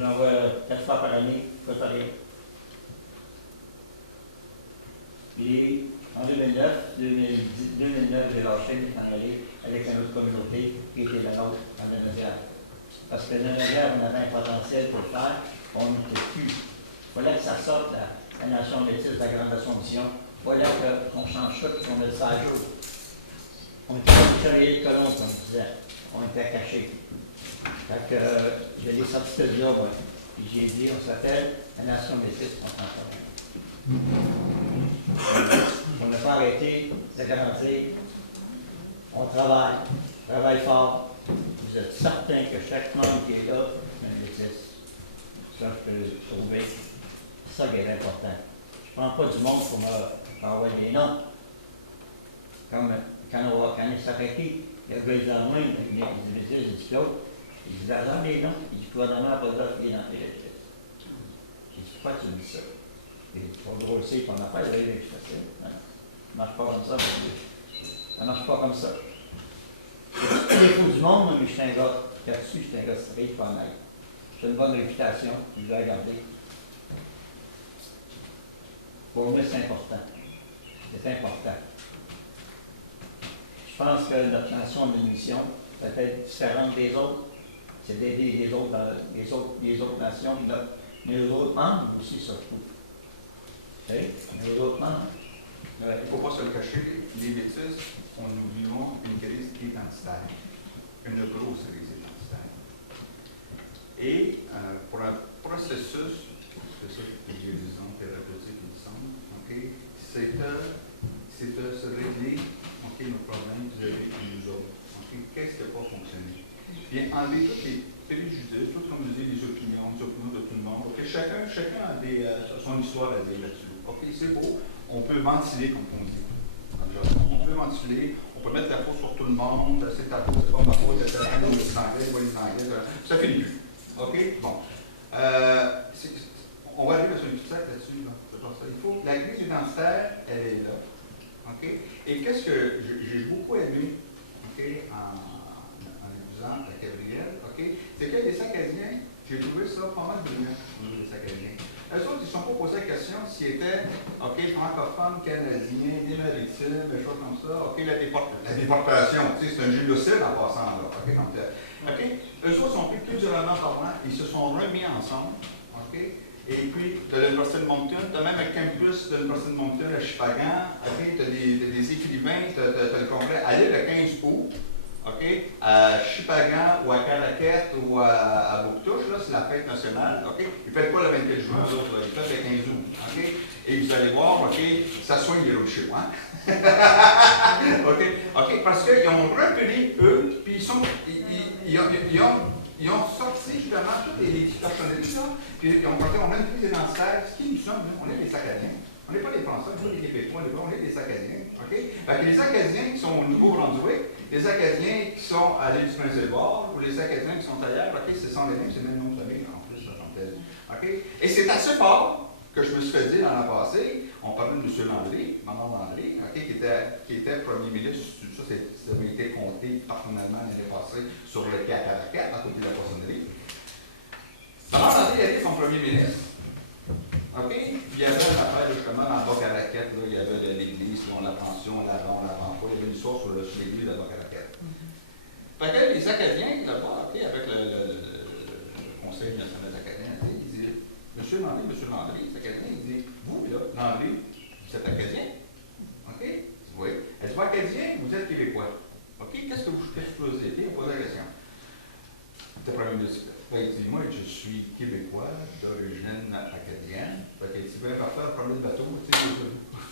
J'envoie 4 fois par année, faut rien. Et En 2009, j'ai lâché, je m'en allé avec une autre communauté qui était la nôtre, en Lenaudière. Parce que Lenaudière, on avait un potentiel pour le faire, on n'était plus. Il fallait que ça sorte, la nation métisse de la Grande Assomption. Il fallait qu'on change ça et qu'on mette ça à jour. On était pas charrier de colons, comme je disais. On était cachés. Fait que j'ai des sorties de là, moi. Puis j'ai dit, on s'appelle la nation métisse contemporaine. On n'a pas arrêté de grandir. On travaille fort. Vous êtes certain que chaque membre qui est là, c'est un métis. Ça, je peux le trouver. C'est ça qui est important. Je ne prends pas du monde pour m'envoyer des noms. Comme quand il s'est arrêté, il y a le gars des armées, il dit métis, il dit Claude. Il dit dans les noms, il dit le gouvernement n'a pas le droit de filer dans les métis. J'ai dit, pourquoi tu me dis ça? Et pour drôle, c'est ton affaire, là, je fais ça. Ça ne marche pas comme ça. Ça ne marche pas comme ça. C'est les fous du monde, moi, mais je suis un gars là-dessus, je suis un gars straight, pas honnête. J'ai une bonne réputation, je vais la garder. Pour moi, c'est important. C'est important. Je pense que notre nation de mission peut être différente des autres. C'est d'aider les autres nations, mais les autres membres aussi, surtout. Les autres membres. Il ne faut pas se le cacher, les métis, nous vivons une crise identitaire, une grosse crise identitaire. Et pour un processus, c'est ça que les guérisons thérapeutiques, il me semble, okay, c'est de se régler nos problèmes vis-à-vis de nous autres. Okay, qu'est-ce qui n'a pas fonctionné? Bien, enlever tous les préjugés, tout comme je dis, les opinions de tout le monde. Okay, chacun a son histoire à dire là-dessus. OK, c'est beau. On peut ventiler, comme on dit. On peut ventiler, on peut mettre la faute sur tout le monde, c'est ta faute, c'est pas ma faute, c'est la faute, les Anglais, ça finit plus. OK? Bon. On va arriver sur une petite sac là-dessus. Là. Il faut que la crise identitaire, elle est là. OK? Et qu'est-ce que j'ai beaucoup aimé, OK, en épousant à Gabriel, OK, c'est que les Acadiens, j'ai trouvé ça pas mal brillant, les Acadiens. Eux autres, ils ne se sont pas posé la question s'ils étaient, OK, francophones, canadiens, des maritimes, des choses comme ça. OK, la déportation, c'est un génocide en passant là. OK, donc, OK, eux autres sont pris plus durement par moi, ils se sont remis ensemble. OK, et puis, tu as l'Université de Moncton, tu as même un campus de l'Université de Moncton à Chipagan. OK, tu as des écrivains, tu as le congrès à l'île le 15 août. OK, à Chipagan ou à Caraquette ou à Bouctouche, là, c'est la fête nationale. OK, ils ne fêtent pas le 24 juin, eux autres, ils fêtent le 15 août. OK, et vous allez voir, OK, ça soigne les rochers, hein? OK, parce qu'ils ont repris, eux, puis ils ont sorti justement toutes les personnalités, puis ils ont porté, on a une crise identitaire. Ce qui nous sommes, on est les Acadiens. On n'est pas les Français, on n'est pas les Québécois, on est les Acadiens. Okay? Les Acadiens qui sont au Nouveau-Brunswick, les Acadiens qui sont à l'île du Prince-Édouard, ou les Acadiens qui sont ailleurs, okay, ce sont les mêmes, c'est le même nom de famille en plus, okay? Et c'est à ce fort que je me suis fait dire l'an passé, on parlait de M. Landry, Maman Landry, okay, qui était premier ministre, ça avait été compté personnellement l'année passée sur le 4 à la 4, à côté de la poissonnerie. Maman Landry a été son premier ministre. OK? Puis il y avait une affaire justement dans le Boc-à-Raquette, il y avait de l'église, on la pension, on la vend pas. Il y avait une histoire sur l'église de Boc-à-Raquette. Fait que les Acadiens, là-bas, OK, avec le Conseil national acadien, ils disaient, Monsieur Landry, les Acadiens, ils disaient, vous, là, Landry, vous êtes Acadien? OK? Oui. Êtes-vous Acadien ou vous êtes Québécois? OK? Qu'est-ce que vous faisiez? Il pose la question. C'était premier ministre. Il dit, moi, je suis québécois, d'origine acadienne. Fait qu'il dit, bien, parfois, prendre le bateau, tu sais,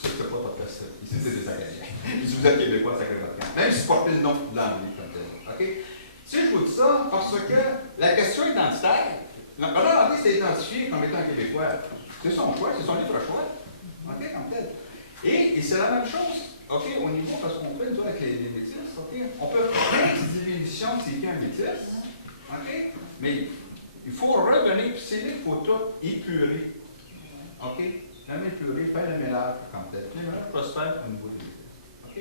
c'est pas votre place. Ici, c'est des Acadiens. Il dit, vous êtes québécois, ça crée votre camp. Même si vous portez le nom de l'Anglais, comme tel. OK? Si je vous dis ça, parce que la question identitaire, l'Anglais s'est identifié comme étant québécois. C'est son choix, c'est son libre choix. OK, comme tel. Et c'est la même chose, OK, au niveau, parce qu'on fait, nous, avec les métis, OK, on peut faire une définition de c'est qui un métis. OK? Mais il faut revenir, puis c'est là qu'il faut tout épurer. OK? Même épurer, faire le mélange comme tel. Le mélange prospère au niveau des métis. OK?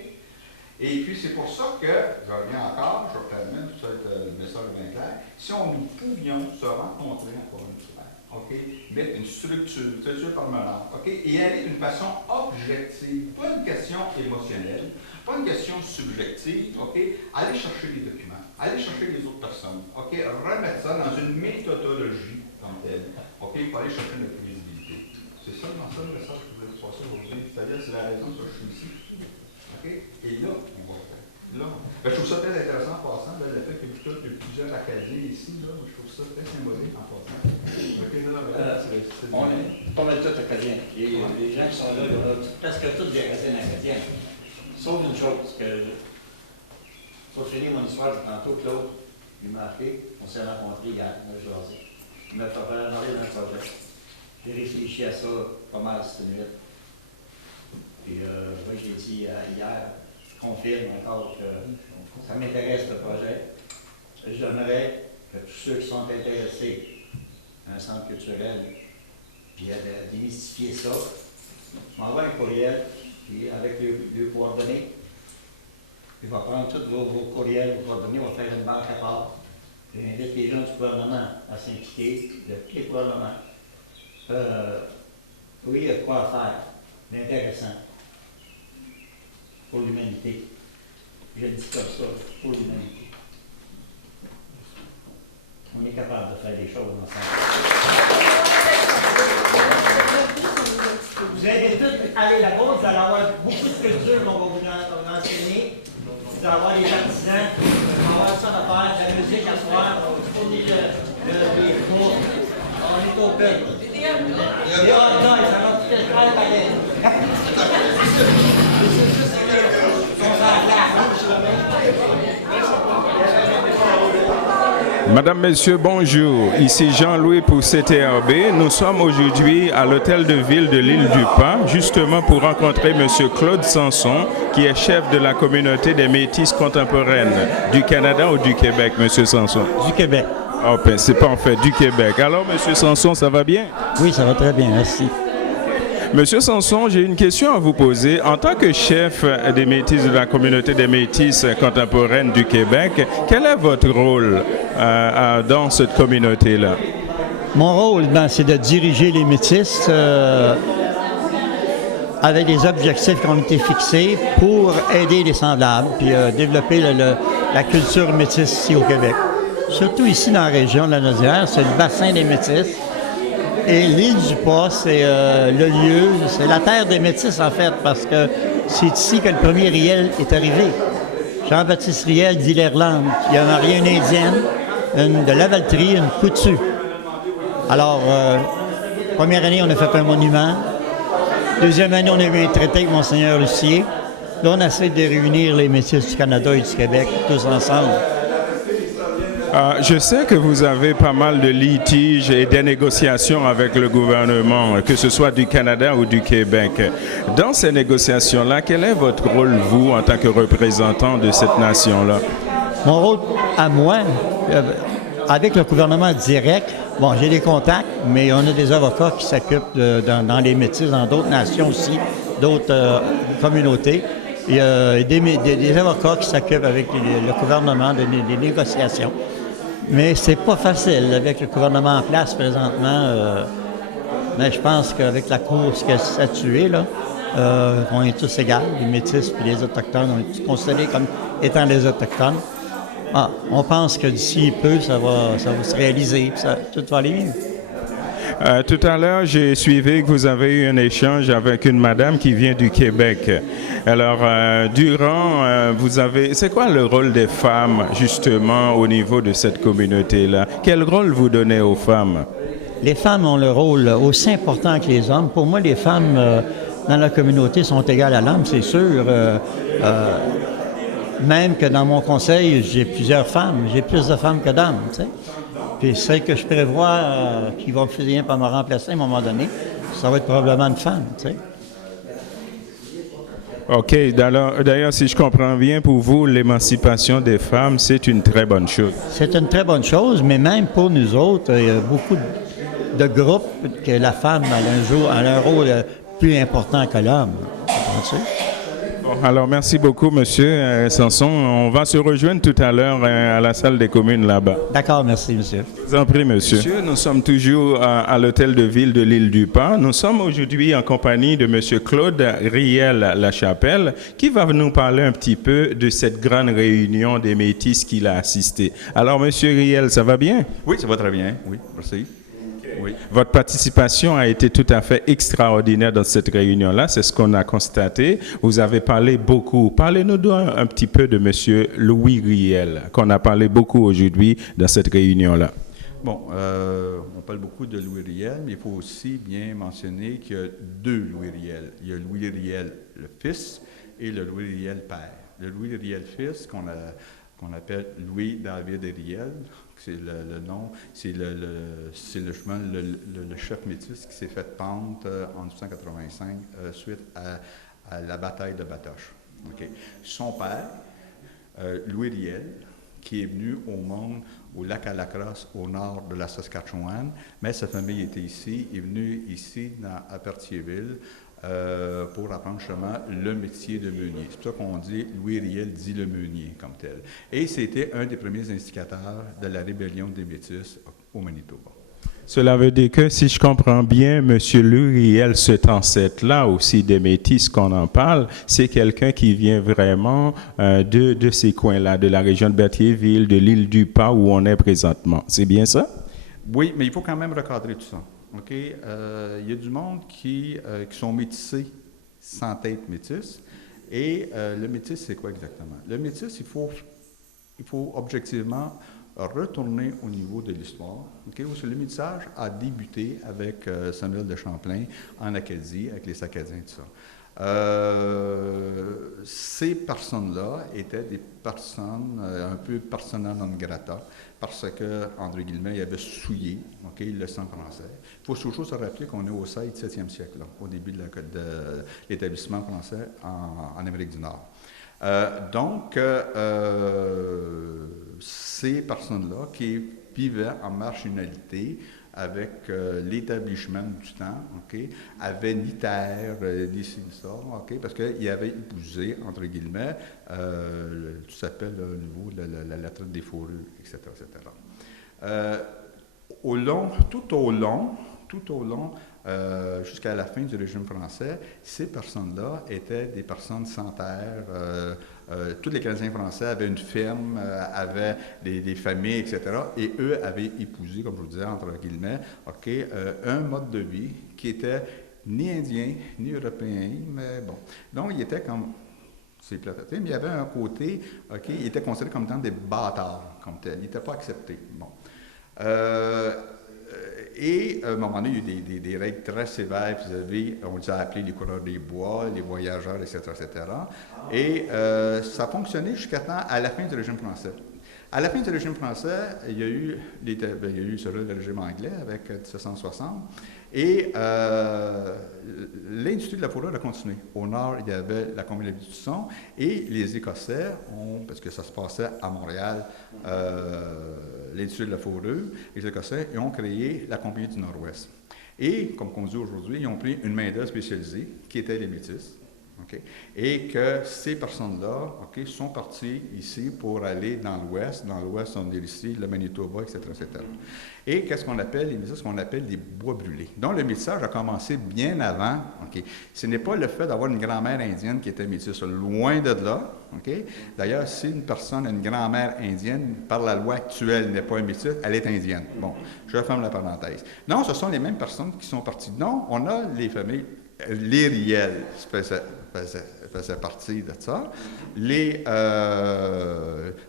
Et puis c'est pour ça que, je reviens encore, je termine, ça va être le message bien clair, si nous pouvions se rencontrer encore une fois, OK? Mettre une structure permanente, OK? Et aller d'une façon objective, pas une question émotionnelle, pas une question subjective, OK? Aller chercher les documents, aller chercher les autres personnes, OK? Remettre ça dans une méthodologie comme telle, OK? Pour aller chercher notre crédibilité. C'est ça, dans ça, le message que je voulais vous passer aujourd'hui. C'est-à-dire, c'est la raison pour laquelle je suis ici. OK? Et là, on va faire. Là, je trouve ça très intéressant en passant, là, le fait qu'il y ait plusieurs Acadiens ici, là, je trouve ça très symbolique en passant. Okay, On est pas mal tous Acadiens. Les gens qui sont là, presque tous des racines acadiennes. Sauf une chose, pour finir mon histoire de tantôt, Claude, il m'a appelé, on s'est rencontrés hier, on a jasé. Il m'a fait parler d'un projet. J'ai réfléchi à ça pas mal cette nuit. Puis, moi, j'ai dit hier, je confirme encore que ça m'intéresse le projet. J'aimerais que tous ceux qui sont intéressés à un centre culturel, puis à démystifier ça, m'envoie un courriel, puis avec les coordonnées, il va prendre tous vos courriels, vos coordonnées, on va faire une banque à part. J'invite les gens du gouvernement à s'impliquer, de tous les gouvernements. Oui, il y a de quoi faire, d'intéressant pour l'humanité. Je le dis comme ça, pour l'humanité. On est capable de faire des choses ensemble. Vous allez tous aller là-bas, vous allez avoir beaucoup de culture qu'on va vous enseigner. Vous allez avoir des artisans, vous allez avoir ça à faire, de la musique à soir, on fournit les cours. On est open. Les hot dogs, ça va tout faire la baguette. C'est juste qu'on s'en Madame, Messieurs, bonjour. Ici Jean-Louis pour CTRB. Nous sommes aujourd'hui à l'hôtel de ville de l'île du Pas, justement pour rencontrer Monsieur Claude Sanson, qui est chef de la communauté des Métis contemporaines du Canada ou du Québec, Monsieur Sanson? Du Québec. Oh, ben, c'est pas en fait du Québec. Alors, Monsieur Sanson, ça va bien? Oui, ça va très bien, merci. Monsieur Sanson, j'ai une question à vous poser. En tant que chef des Métis de la communauté des Métis contemporaines du Québec, quel est votre rôle dans cette communauté-là? Mon rôle, c'est de diriger les Métis avec des objectifs qui ont été fixés pour aider les semblables puis développer la culture métisse ici au Québec. Surtout ici dans la région de la Naudière, c'est le bassin des Métis. Et l'île du Pas, c'est le lieu, c'est la terre des Métis en fait, parce que c'est ici que le premier Riel est arrivé. Jean-Baptiste Riel d'Île-Irlande, qui a marié une Indienne, une de Lavaltrie, une Coutu. Alors, première année, on a fait un monument. Deuxième année, on a eu un traité avec Monseigneur Lucier. Là, on essaie de réunir les Métis du Canada et du Québec, tous ensemble. Je sais que vous avez pas mal de litiges et des négociations avec le gouvernement, que ce soit du Canada ou du Québec. Dans ces négociations-là, quel est votre rôle, vous, en tant que représentant de cette nation-là? Mon rôle à moi, avec le gouvernement direct, bon, j'ai des contacts, mais on a des avocats qui s'occupent dans les Métis, dans d'autres nations aussi, d'autres communautés. Il y a des avocats qui s'occupent avec le gouvernement des négociations. Mais c'est pas facile avec le gouvernement en place présentement. Mais je pense qu'avec la Cour, ce qu'elle s'est statué, là, on est tous égaux, les Métis et les Autochtones, on est tous considérés comme étant des Autochtones. On pense que d'ici peu, ça va se réaliser, tout va aller mieux. Tout à l'heure, j'ai suivi que vous avez eu un échange avec une madame qui vient du Québec. Alors, c'est quoi le rôle des femmes, justement, au niveau de cette communauté-là? Quel rôle vous donnez aux femmes? Les femmes ont le rôle aussi important que les hommes. Pour moi, les femmes dans la communauté sont égales à l'homme, c'est sûr. Même que dans mon conseil, j'ai plusieurs femmes. J'ai plus de femmes que d'hommes, tu sais. Puis celle que je prévois qui va finir par me remplacer à un moment donné, ça va être probablement une femme, tu sais. OK. D'ailleurs, si je comprends bien, pour vous, l'émancipation des femmes, c'est une très bonne chose. C'est une très bonne chose, mais même pour nous autres, il y a beaucoup de groupes que la femme a un rôle plus important que l'homme. Bon, alors, merci beaucoup, monsieur Sanson. On va se rejoindre tout à l'heure à la salle des communes là-bas. D'accord, merci, monsieur. Je vous en prie, monsieur. Monsieur, nous sommes toujours à l'hôtel de ville de l'île du Pas. Nous sommes aujourd'hui en compagnie de monsieur Claude Riel-Lachapelle, qui va nous parler un petit peu de cette grande réunion des Métis qu'il a assistée. Alors, monsieur Riel, ça va bien? Oui, ça va très bien. Oui, merci. Oui. Votre participation a été tout à fait extraordinaire dans cette réunion-là, c'est ce qu'on a constaté. Vous avez parlé beaucoup. Parlez-nous un petit peu de M. Louis Riel, qu'on a parlé beaucoup aujourd'hui dans cette réunion-là. Bon, on parle beaucoup de Louis Riel, mais il faut aussi bien mentionner qu'il y a deux Louis Riel. Il y a Louis Riel le fils et le Louis Riel père. Le Louis Riel fils, qu'on appelle Louis David Riel, c'est le nom, c'est justement le chef métis qui s'est fait pendre en 1885 suite à la bataille de Batoche. Okay. Son père, Louis Riel, qui est venu au monde au lac à la Crosse, au nord de la Saskatchewan, mais sa famille était ici, est venu ici à Perthierville pour apprendre justement le métier de meunier. C'est pour ça qu'on dit, Louis Riel dit le meunier comme tel. Et c'était un des premiers indicateurs de la rébellion des Métis au Manitoba. Cela veut dire que, si je comprends bien, M. Louis Riel, cet ancêtre-là aussi des Métis qu'on en parle, c'est quelqu'un qui vient vraiment de ces coins-là, de la région de Berthierville, de l'île du Pas où on est présentement. C'est bien ça? Oui, mais il faut quand même recadrer tout ça. Okay? Il y a du monde qui sont métissés sans tête métisse. Et le métis, c'est quoi exactement? Le métis, il faut objectivement retourner au niveau de l'histoire. Okay? Où le métissage a débuté avec Samuel de Champlain en Acadie, avec les Acadiens, tout ça. Ces personnes-là étaient des personnes un peu persona non grata, parce que, entre guillemets, ils avaient souillé le sang français. Il faut toujours se rappeler qu'on est au 16e siècle, là, au début de l'établissement français en Amérique du Nord. Donc, ces personnes-là qui vivaient en marginalité avec l'établissement du temps, avaient ni terre, ni ci, ni ça, parce qu'ils avaient épousé, entre guillemets, tout s'appelle au niveau de la traite des fourrures, etc., etc. Tout au long, jusqu'à la fin du régime français, ces personnes-là étaient des personnes sans terre. Tous les Canadiens français avaient une ferme, avaient des familles, etc. Et eux avaient épousé, comme je vous disais, entre guillemets, un mode de vie qui était ni indien, ni européen, mais bon. Donc, ils étaient comme... C'est plataté, mais il y avait un côté, ils étaient considérés comme étant des bâtards, comme tels. Ils n'étaient pas acceptés. Bon. Et à un moment donné, il y a eu des règles très sévères vis-à-vis, on les a appelés les coureurs des bois, les voyageurs, etc., etc. Et ça a fonctionné jusqu'à la fin du régime français. À la fin du régime français, il y a eu le régime anglais avec 1760. Et l'industrie de la fourrure a continué. Au nord, il y avait la Compagnie du Son et les Écossais parce que ça se passait à Montréal, l'industrie de la fourrure, les Écossais ont créé la Compagnie du Nord-Ouest. Et, comme on dit aujourd'hui, ils ont pris une main-d'œuvre spécialisée, qui était les Métis. Et que ces personnes-là sont parties ici pour aller dans l'Ouest. Dans l'Ouest, on est ici, le Manitoba, etc., etc. Et qu'est-ce qu'on appelle les métissages? Ce qu'on appelle des bois brûlés. Donc, le métissage a commencé bien avant. Ce n'est pas le fait d'avoir une grand-mère indienne qui était métisse, loin de là. D'ailleurs, si une personne a une grand-mère indienne, par la loi actuelle, n'est pas une métisse, elle est indienne. Bon, je ferme la parenthèse. Non, ce sont les mêmes personnes qui sont parties. Non, on a les familles, les Riel, faisait partie de ça.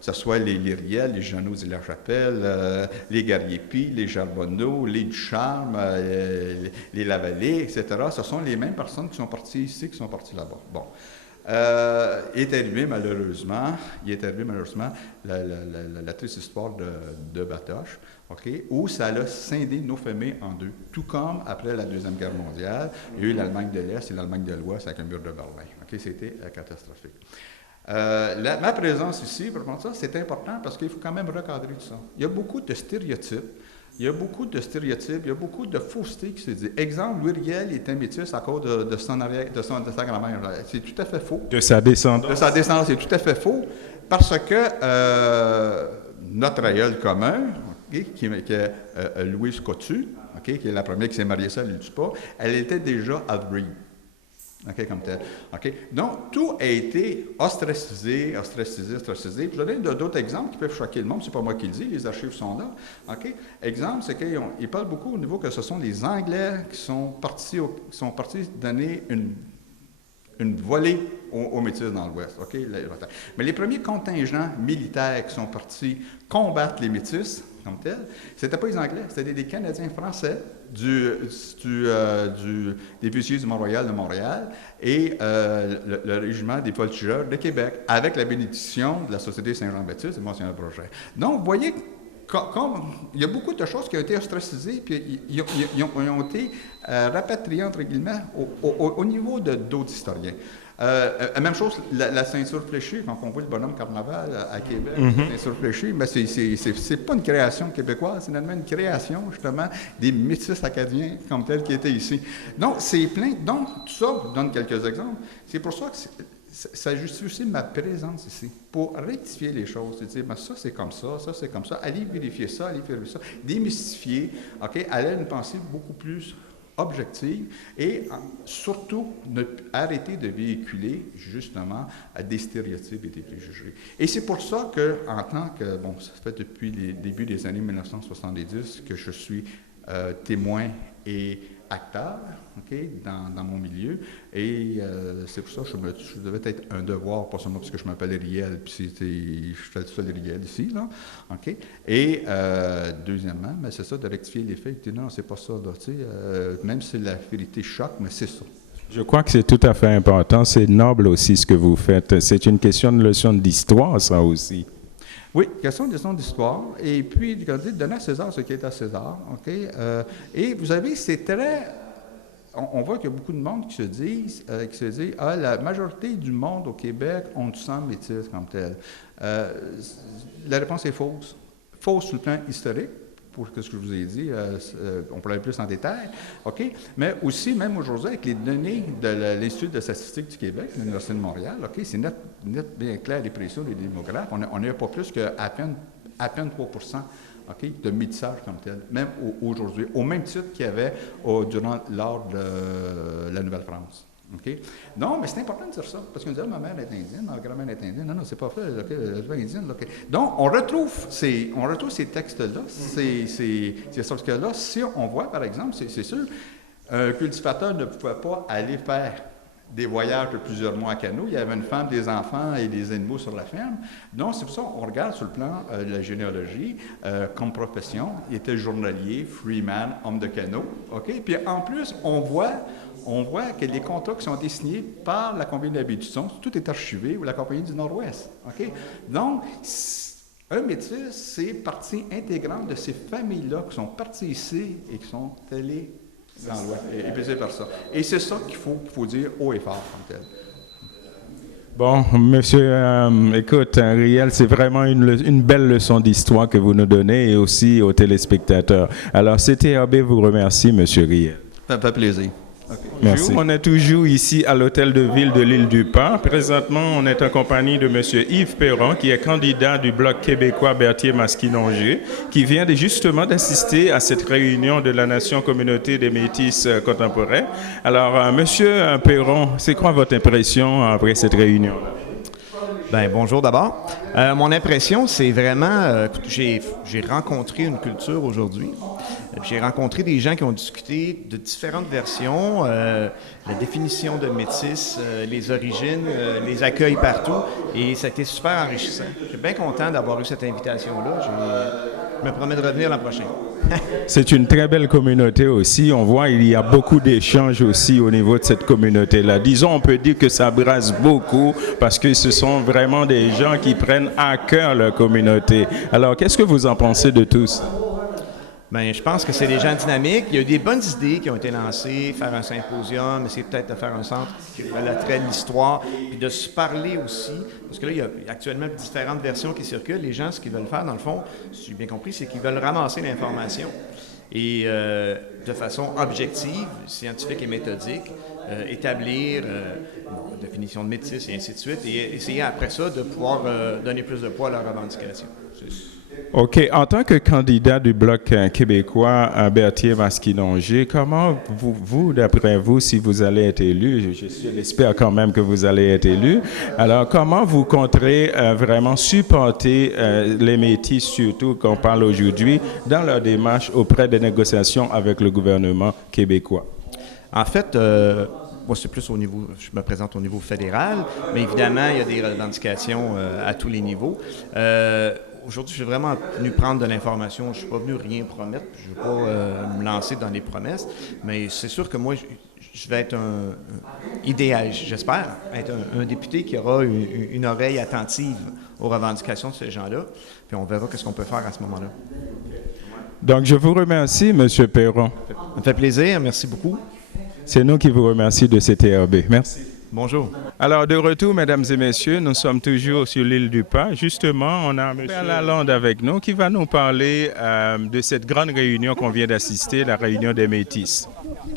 Ce soit les Riel, les Jeannot de la Chapelle, les Gariepi, les Charbonneau, les Ducharme, les Lavallée, etc. Ce sont les mêmes personnes qui sont parties ici, qui sont parties là-bas. Bon. Il est arrivé malheureusement la triste histoire de Batoche, où ça a scindé nos familles en deux. Tout comme après la Deuxième Guerre mondiale, il y a eu l'Allemagne de l'Est et l'Allemagne de l'Ouest avec un mur de Berlin. C'était catastrophique. Ma présence ici, pour ça, c'est important parce qu'il faut quand même recadrer tout ça. Il y a beaucoup de stéréotypes Il y a beaucoup de stéréotypes, il y a beaucoup de faussetés qui se disent. Exemple, Louis Riel était métis à cause de sa grand-mère. C'est tout à fait faux. De sa descendance. De sa descendance, c'est tout à fait faux, parce que notre aïeul commun, qui est Louise Coutu, qui est la première qui s'est mariée seule, elle ne le dit pas, elle était déjà à Breed. Comme tel. Donc, tout a été ostracisé. Je vais donner d'autres exemples qui peuvent choquer le monde. Ce n'est pas moi qui le dis, les archives sont là. Exemple, c'est qu'ils parlent beaucoup au niveau que ce sont les Anglais qui sont partis donner une volée aux Métis dans l'Ouest. Mais les premiers contingents militaires qui sont partis combattre les Métis, comme tel, ce n'étaient pas les Anglais, c'était des Canadiens français des fusiliers du Mont-Royal de Montréal et le régiment des voltigeurs de Québec, avec la bénédiction de la Société Saint-Jean-Baptiste et Monseigneur Broget. Donc, vous voyez, il y a beaucoup de choses qui ont été ostracisées, puis ils ont été rapatriés, entre guillemets, au niveau d'autres historiens. Même chose, la ceinture fléchée, quand on voit le bonhomme carnaval à Québec, la ceinture fléchée, mais c'est pas une création québécoise, c'est finalement une création, justement, des métis acadiens comme tels qui étaient ici. Donc, c'est plein. Donc, tout ça, je vous donne quelques exemples. C'est pour ça que ça justifie aussi ma présence ici, pour rectifier les choses, c'est dire, ben, ça c'est comme ça c'est comme ça, allez vérifier ça, allez vérifier ça, démystifier, aller à une pensée beaucoup plus objective et surtout arrêter de véhiculer justement des stéréotypes et des préjugés. Et c'est pour ça que, en tant que, ça fait depuis les débuts des années 1970 que je suis témoin et acteur, dans mon milieu, et c'est pour ça que je devais être un devoir, pas seulement parce que je m'appelais Riel, puis je fais le seul Riel ici, là, et deuxièmement, c'est ça, de rectifier les faits, non, c'est pas ça, là, même si la vérité choque, mais c'est ça. Je crois que c'est tout à fait important, c'est noble aussi ce que vous faites, c'est une question de leçon d'histoire, ça aussi. Oui, question de leçon d'histoire. Et puis, donner à César ce qui est à César. Et vous savez, c'est très... On voit qu'il y a beaucoup de monde qui se dit, la majorité du monde au Québec ont du sang métis comme tel. La réponse est fausse. Fausse sur le plan historique, pour ce que je vous ai dit, on pourrait aller plus en détail, mais aussi, même aujourd'hui, avec les données de l'Institut de statistique du Québec, de l'Université de Montréal, c'est net, bien clair, les précisions des démographes, on n'a pas plus qu'à peine 3% de métissage comme tel, même aujourd'hui, au même titre qu'il y avait lors de la Nouvelle-France. Non, mais c'est important de dire ça, parce qu'on dit, ma mère est indienne, ma grand-mère est indienne. Non, c'est pas vrai, elle est indienne. Donc, on retrouve ces textes-là, ces sortes-là. Si on voit, par exemple, c'est sûr, un cultivateur ne pouvait pas aller faire des voyages de plusieurs mois à canot. Il y avait une femme, des enfants et des animaux sur la ferme. Donc, c'est pour ça qu'on regarde sur le plan de la généalogie comme profession. Il était journalier, freeman, homme de canot. Puis en plus, on voit que les contrats qui sont été signés par la Compagnie de la baie du Son, tout est archivé, ou la Compagnie du Nord-Ouest. Donc, un métis, c'est partie intégrante de ces familles-là qui sont parties ici et qui sont allées dans l'Ouest, épuisées par ça. Et c'est ça qu'il faut dire haut et fort comme tel. Bon, monsieur, écoute, Riel, c'est vraiment une belle leçon d'histoire que vous nous donnez et aussi aux téléspectateurs. Alors, CTRB vous remercie, monsieur Riel. Ça fait plaisir. Merci. On est toujours ici à l'hôtel de ville de l'Île-du-Pas. Présentement, on est en compagnie de M. Yves Perron, qui est candidat du Bloc québécois Berthier-Masquinongé, qui vient justement d'assister à cette réunion de la Nation Communauté des Métis contemporains. Alors, M. Perron, c'est quoi votre impression après cette réunion? Bonjour d'abord. Mon impression, c'est vraiment, j'ai rencontré une culture aujourd'hui. J'ai rencontré des gens qui ont discuté de différentes versions, la définition de métis, les origines, les accueils partout, et ça a été super enrichissant. Je suis bien content d'avoir eu cette invitation-là. Je me promets de revenir l'an prochain. C'est une très belle communauté aussi. On voit il y a beaucoup d'échanges aussi au niveau de cette communauté-là. Disons, on peut dire que ça brasse beaucoup parce que ce sont vraiment des gens qui prennent à cœur leur communauté. Alors, qu'est-ce que vous en pensez de tous? Bien, je pense que c'est des gens dynamiques. Il y a eu des bonnes idées qui ont été lancées, faire un symposium, essayer peut-être de faire un centre qui relaterait l'histoire, puis de se parler aussi, parce que là, il y a actuellement différentes versions qui circulent. Les gens, ce qu'ils veulent faire, dans le fond, si j'ai bien compris, c'est qu'ils veulent ramasser l'information et de façon objective, scientifique et méthodique, établir une définition de métis et ainsi de suite, et essayer après ça de pouvoir donner plus de poids à leurs revendications. OK. En tant que candidat du Bloc québécois, Berthier Masquinongé, comment vous, d'après vous, si vous allez être élu, j'espère quand même que vous allez être élu, alors comment vous compterez vraiment supporter les Métis, surtout qu'on parle aujourd'hui, dans leur démarche auprès des négociations avec le gouvernement québécois? En fait, moi, c'est plus au niveau, je me présente au niveau fédéral, mais évidemment, il y a des revendications à tous les niveaux. Aujourd'hui, je suis vraiment venu prendre de l'information. Je ne suis pas venu rien promettre. Je ne vais pas me lancer dans les promesses. Mais c'est sûr que moi, je vais être idéal, j'espère, être un député qui aura une oreille attentive aux revendications de ces gens-là. Puis on verra ce qu'on peut faire à ce moment-là. Donc, je vous remercie, M. Perron. Ça me fait plaisir. Merci beaucoup. C'est nous qui vous remercions de CTRB. Merci. Bonjour. Alors, de retour, mesdames et messieurs, nous sommes toujours sur l'île du Pas. Justement, on a M. Lalonde avec nous qui va nous parler de cette grande réunion qu'on vient d'assister, la réunion des Métis.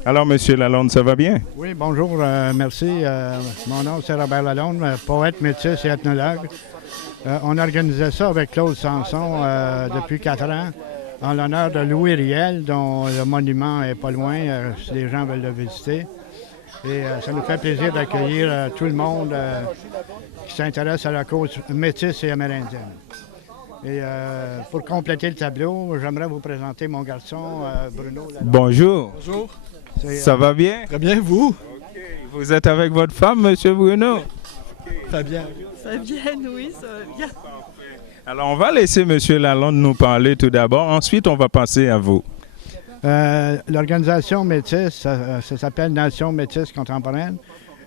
Alors, M. Lalonde, ça va bien? Oui, bonjour, merci. Mon nom, c'est Robert Lalonde, poète, métis et ethnologue. On organisait ça avec Claude Sanson depuis 4 ans en l'honneur de Louis Riel, dont le monument est pas loin, si les gens veulent le visiter. Et ça nous fait plaisir d'accueillir tout le monde qui s'intéresse à la cause métisse et amérindienne. Et pour compléter le tableau, j'aimerais vous présenter mon garçon, Bruno. Bonjour. Bonjour. Ça va bien? Très bien, vous? OK. Vous êtes avec votre femme, M. Bruno? Fabienne. Fabienne, oui, ça va bien. Alors, on va laisser M. Lalonde nous parler tout d'abord. Ensuite, on va passer à vous. L'organisation métisse, ça s'appelle Nation métisse contemporaine,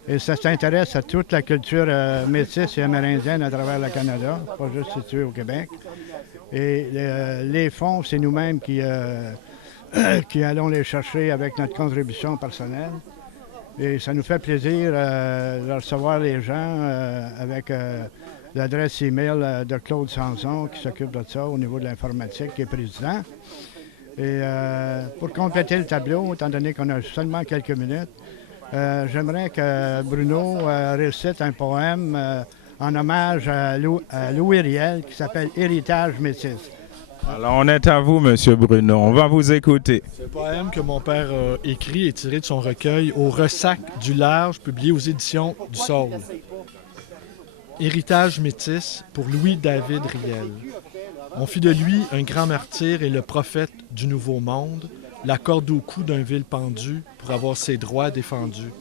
et ça s'intéresse à toute la culture métisse et amérindienne à travers le Canada, pas juste située au Québec. Et les fonds, c'est nous-mêmes qui allons les chercher avec notre contribution personnelle. Et ça nous fait plaisir de recevoir les gens avec l'adresse email de Claude Sanson qui s'occupe de ça au niveau de l'informatique, qui est président. Et pour compléter le tableau, étant donné qu'on a seulement quelques minutes, j'aimerais que Bruno récite un poème en hommage à Louis Riel qui s'appelle « Héritage métis ». Alors, on est à vous, M. Bruno. On va vous écouter. Ce poème que mon père a écrit est tiré de son recueil « Au ressac du large », publié aux éditions du Saule. Héritage métis pour Louis-David Riel. On fit de lui un grand martyr et le prophète du Nouveau Monde, la corde au cou d'un vil pendu pour avoir ses droits défendus.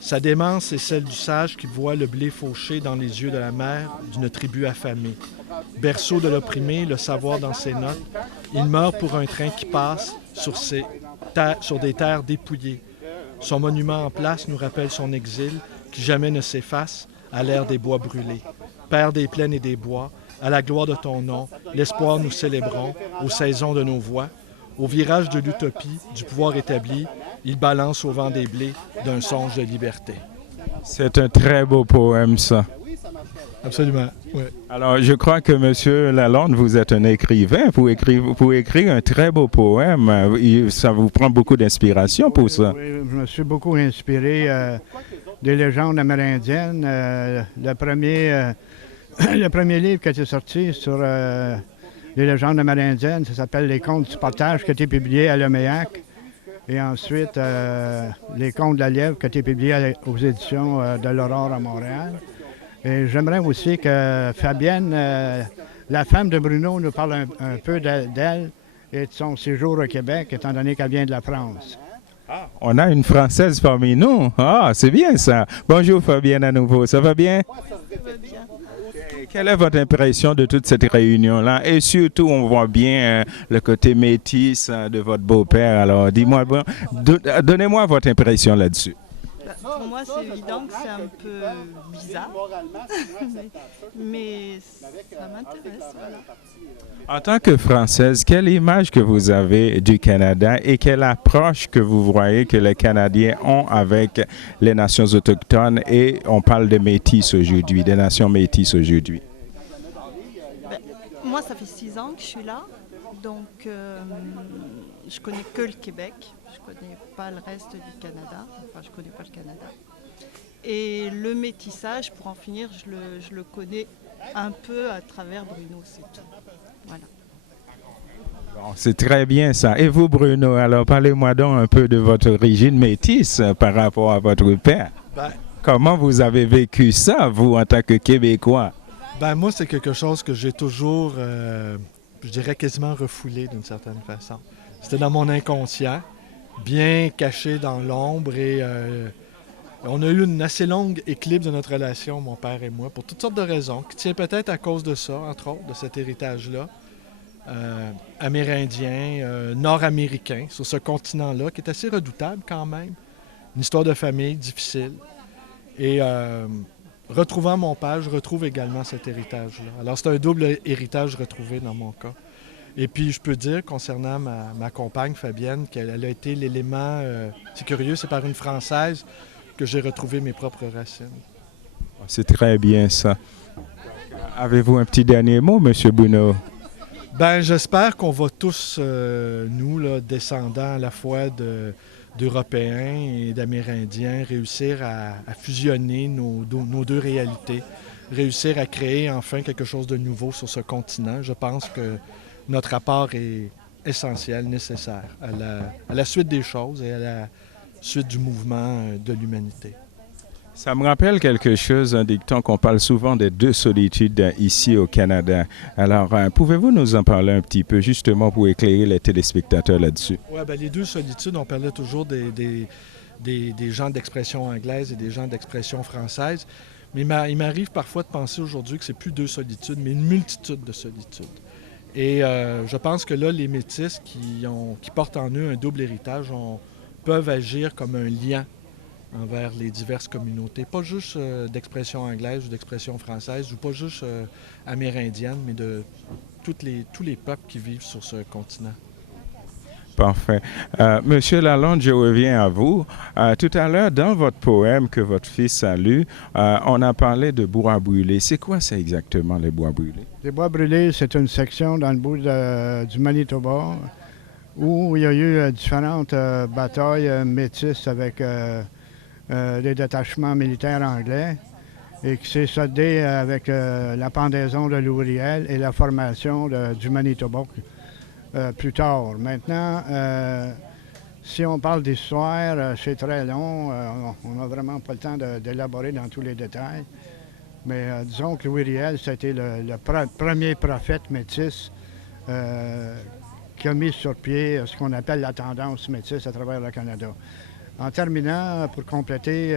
Sa démence est celle du sage qui voit le blé fauché dans les yeux de la mère d'une tribu affamée. Berceau de l'opprimé, le savoir dans ses notes, il meurt pour un train qui passe sur des terres dépouillées. Son monument en place nous rappelle son exil qui jamais ne s'efface à l'ère des bois brûlés. Père des plaines et des bois, à la gloire de ton nom, l'espoir nous célébrons, aux saisons de nos voix. Au virage de l'utopie, du pouvoir établi, il balance au vent des blés d'un songe de liberté. C'est un très beau poème, ça. Absolument, oui. Alors, je crois que M. Lalonde, vous êtes un écrivain. Vous écrivez un très beau poème. Ça vous prend beaucoup d'inspiration pour ça. Oui, je me suis beaucoup inspiré des légendes amérindiennes. Le premier livre qui a été sorti sur les légendes amérindiennes, ça s'appelle « Les contes du partage » qui a été publié à Leméac. Et ensuite, Les contes de la lièvre qui a été publié aux éditions de l'Aurore à Montréal. Et j'aimerais aussi que Fabienne, la femme de Bruno, nous parle un peu d'elle et de son séjour au Québec, étant donné qu'elle vient de la France. Ah, on a une Française parmi nous. Ah, c'est bien ça. Bonjour Fabienne à nouveau. Ça va bien? Ça va bien. Quelle est votre impression de toute cette réunion-là? Et surtout, on voit bien le côté métis de votre beau-père. Alors, dis-moi, donnez-moi votre impression là-dessus. Pour moi, c'est évident que c'est un peu bizarre, mais ça m'intéresse. Voilà. En tant que Française, quelle image que vous avez du Canada et quelle approche que vous voyez que les Canadiens ont avec les nations autochtones et on parle des Métis aujourd'hui, des nations Métis aujourd'hui? Moi, ça fait 6 ans que je suis là, donc je connais que le Québec, je connais pas le reste du Canada, enfin je connais pas le Canada. Et le métissage, pour en finir, je le connais un peu à travers Bruno, c'est tout. Voilà. Bon, c'est très bien ça. Et vous, Bruno, alors parlez-moi donc un peu de votre origine métisse par rapport à votre père. Comment vous avez vécu ça, vous, en tant que Québécois? Moi, c'est quelque chose que j'ai toujours, je dirais, quasiment refoulé d'une certaine façon. C'était dans mon inconscient, bien caché dans l'ombre et on a eu une assez longue éclipse de notre relation, mon père et moi, pour toutes sortes de raisons, qui tient peut-être à cause de ça, entre autres, de cet héritage-là, amérindien, nord-américain, sur ce continent-là, qui est assez redoutable quand même. Une histoire de famille difficile. Et retrouvant mon père, je retrouve également cet héritage-là. Alors, c'est un double héritage retrouvé dans mon cas. Et puis, je peux dire, concernant ma compagne, Fabienne, qu'elle a été l'élément... c'est curieux, c'est par une Française que j'ai retrouvé mes propres racines. C'est très bien ça. Avez-vous un petit dernier mot, M. Bruno? J'espère qu'on va tous, nous, là, descendants à la fois d'Européens et d'Amérindiens, réussir à fusionner nos deux réalités, réussir à créer enfin quelque chose de nouveau sur ce continent. Je pense que notre apport est essentiel, nécessaire à la suite des choses et à la suite du mouvement de l'humanité. Ça me rappelle quelque chose, un dicton qu'on parle souvent des deux solitudes ici au Canada. Alors, pouvez-vous nous en parler un petit peu, justement, pour éclairer les téléspectateurs là-dessus? Oui, les deux solitudes, on parlait toujours des gens d'expression anglaise et des gens d'expression française. Mais il m'arrive parfois de penser aujourd'hui que c'est plus deux solitudes, mais une multitude de solitudes. Et je pense que là, les Métis qui portent en eux un double héritage peuvent agir comme un lien envers les diverses communautés, pas juste d'expression anglaise ou d'expression française, ou pas juste amérindienne, mais de tous les peuples qui vivent sur ce continent. Parfait. Monsieur Lalonde, je reviens à vous. Tout à l'heure, dans votre poème que votre fils a lu, on a parlé de bois brûlés. C'est quoi ça exactement, les bois brûlés? Les bois brûlés, c'est une section dans le bout du Manitoba où il y a eu différentes batailles métisses avec des détachements militaires anglais et qui s'est soldé avec la pendaison de Louis-Riel et la formation du Manitoba plus tard. Maintenant, si on parle d'histoire, c'est très long. On n'a vraiment pas le temps d'élaborer dans tous les détails. Mais disons que Louis-Riel, c'était le premier prophète métis qui a mis sur pied ce qu'on appelle la tendance métisse à travers le Canada. En terminant, pour compléter,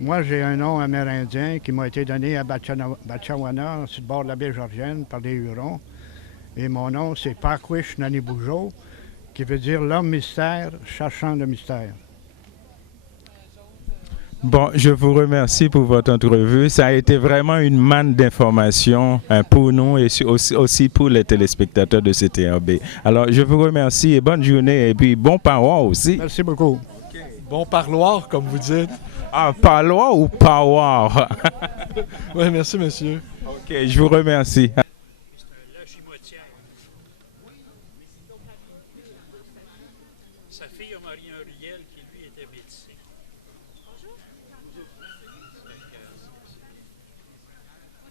moi j'ai un nom amérindien qui m'a été donné à Batchawana, sur le bord de la baie Georgienne, par des Hurons. Et mon nom, c'est Pakwish Naniboujo, qui veut dire l'homme mystère, cherchant le mystère. Bon, je vous remercie pour votre entrevue. Ça a été vraiment une manne d'informations pour nous et aussi pour les téléspectateurs de CTRB. Alors, je vous remercie et bonne journée et puis bon parloir aussi. Merci beaucoup. Okay. Bon parloir, comme vous dites. Ah, parloir ou parloir? Oui, merci, monsieur. OK, je vous remercie. Sa fille a marié un Riel qui, lui, était métissé.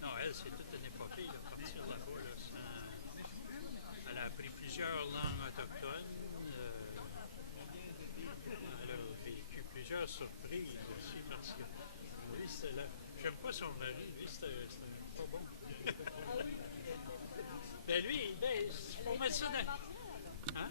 Non, elle, c'est toute une épopée, de partir là-bas. Là, elle a appris plusieurs langues autochtones. Elle a vécu plusieurs surprises aussi, parce que lui, c'était là. J'aime pas son mari, lui, c'était pas bon. Lui, faut mettre ça dans... Hein?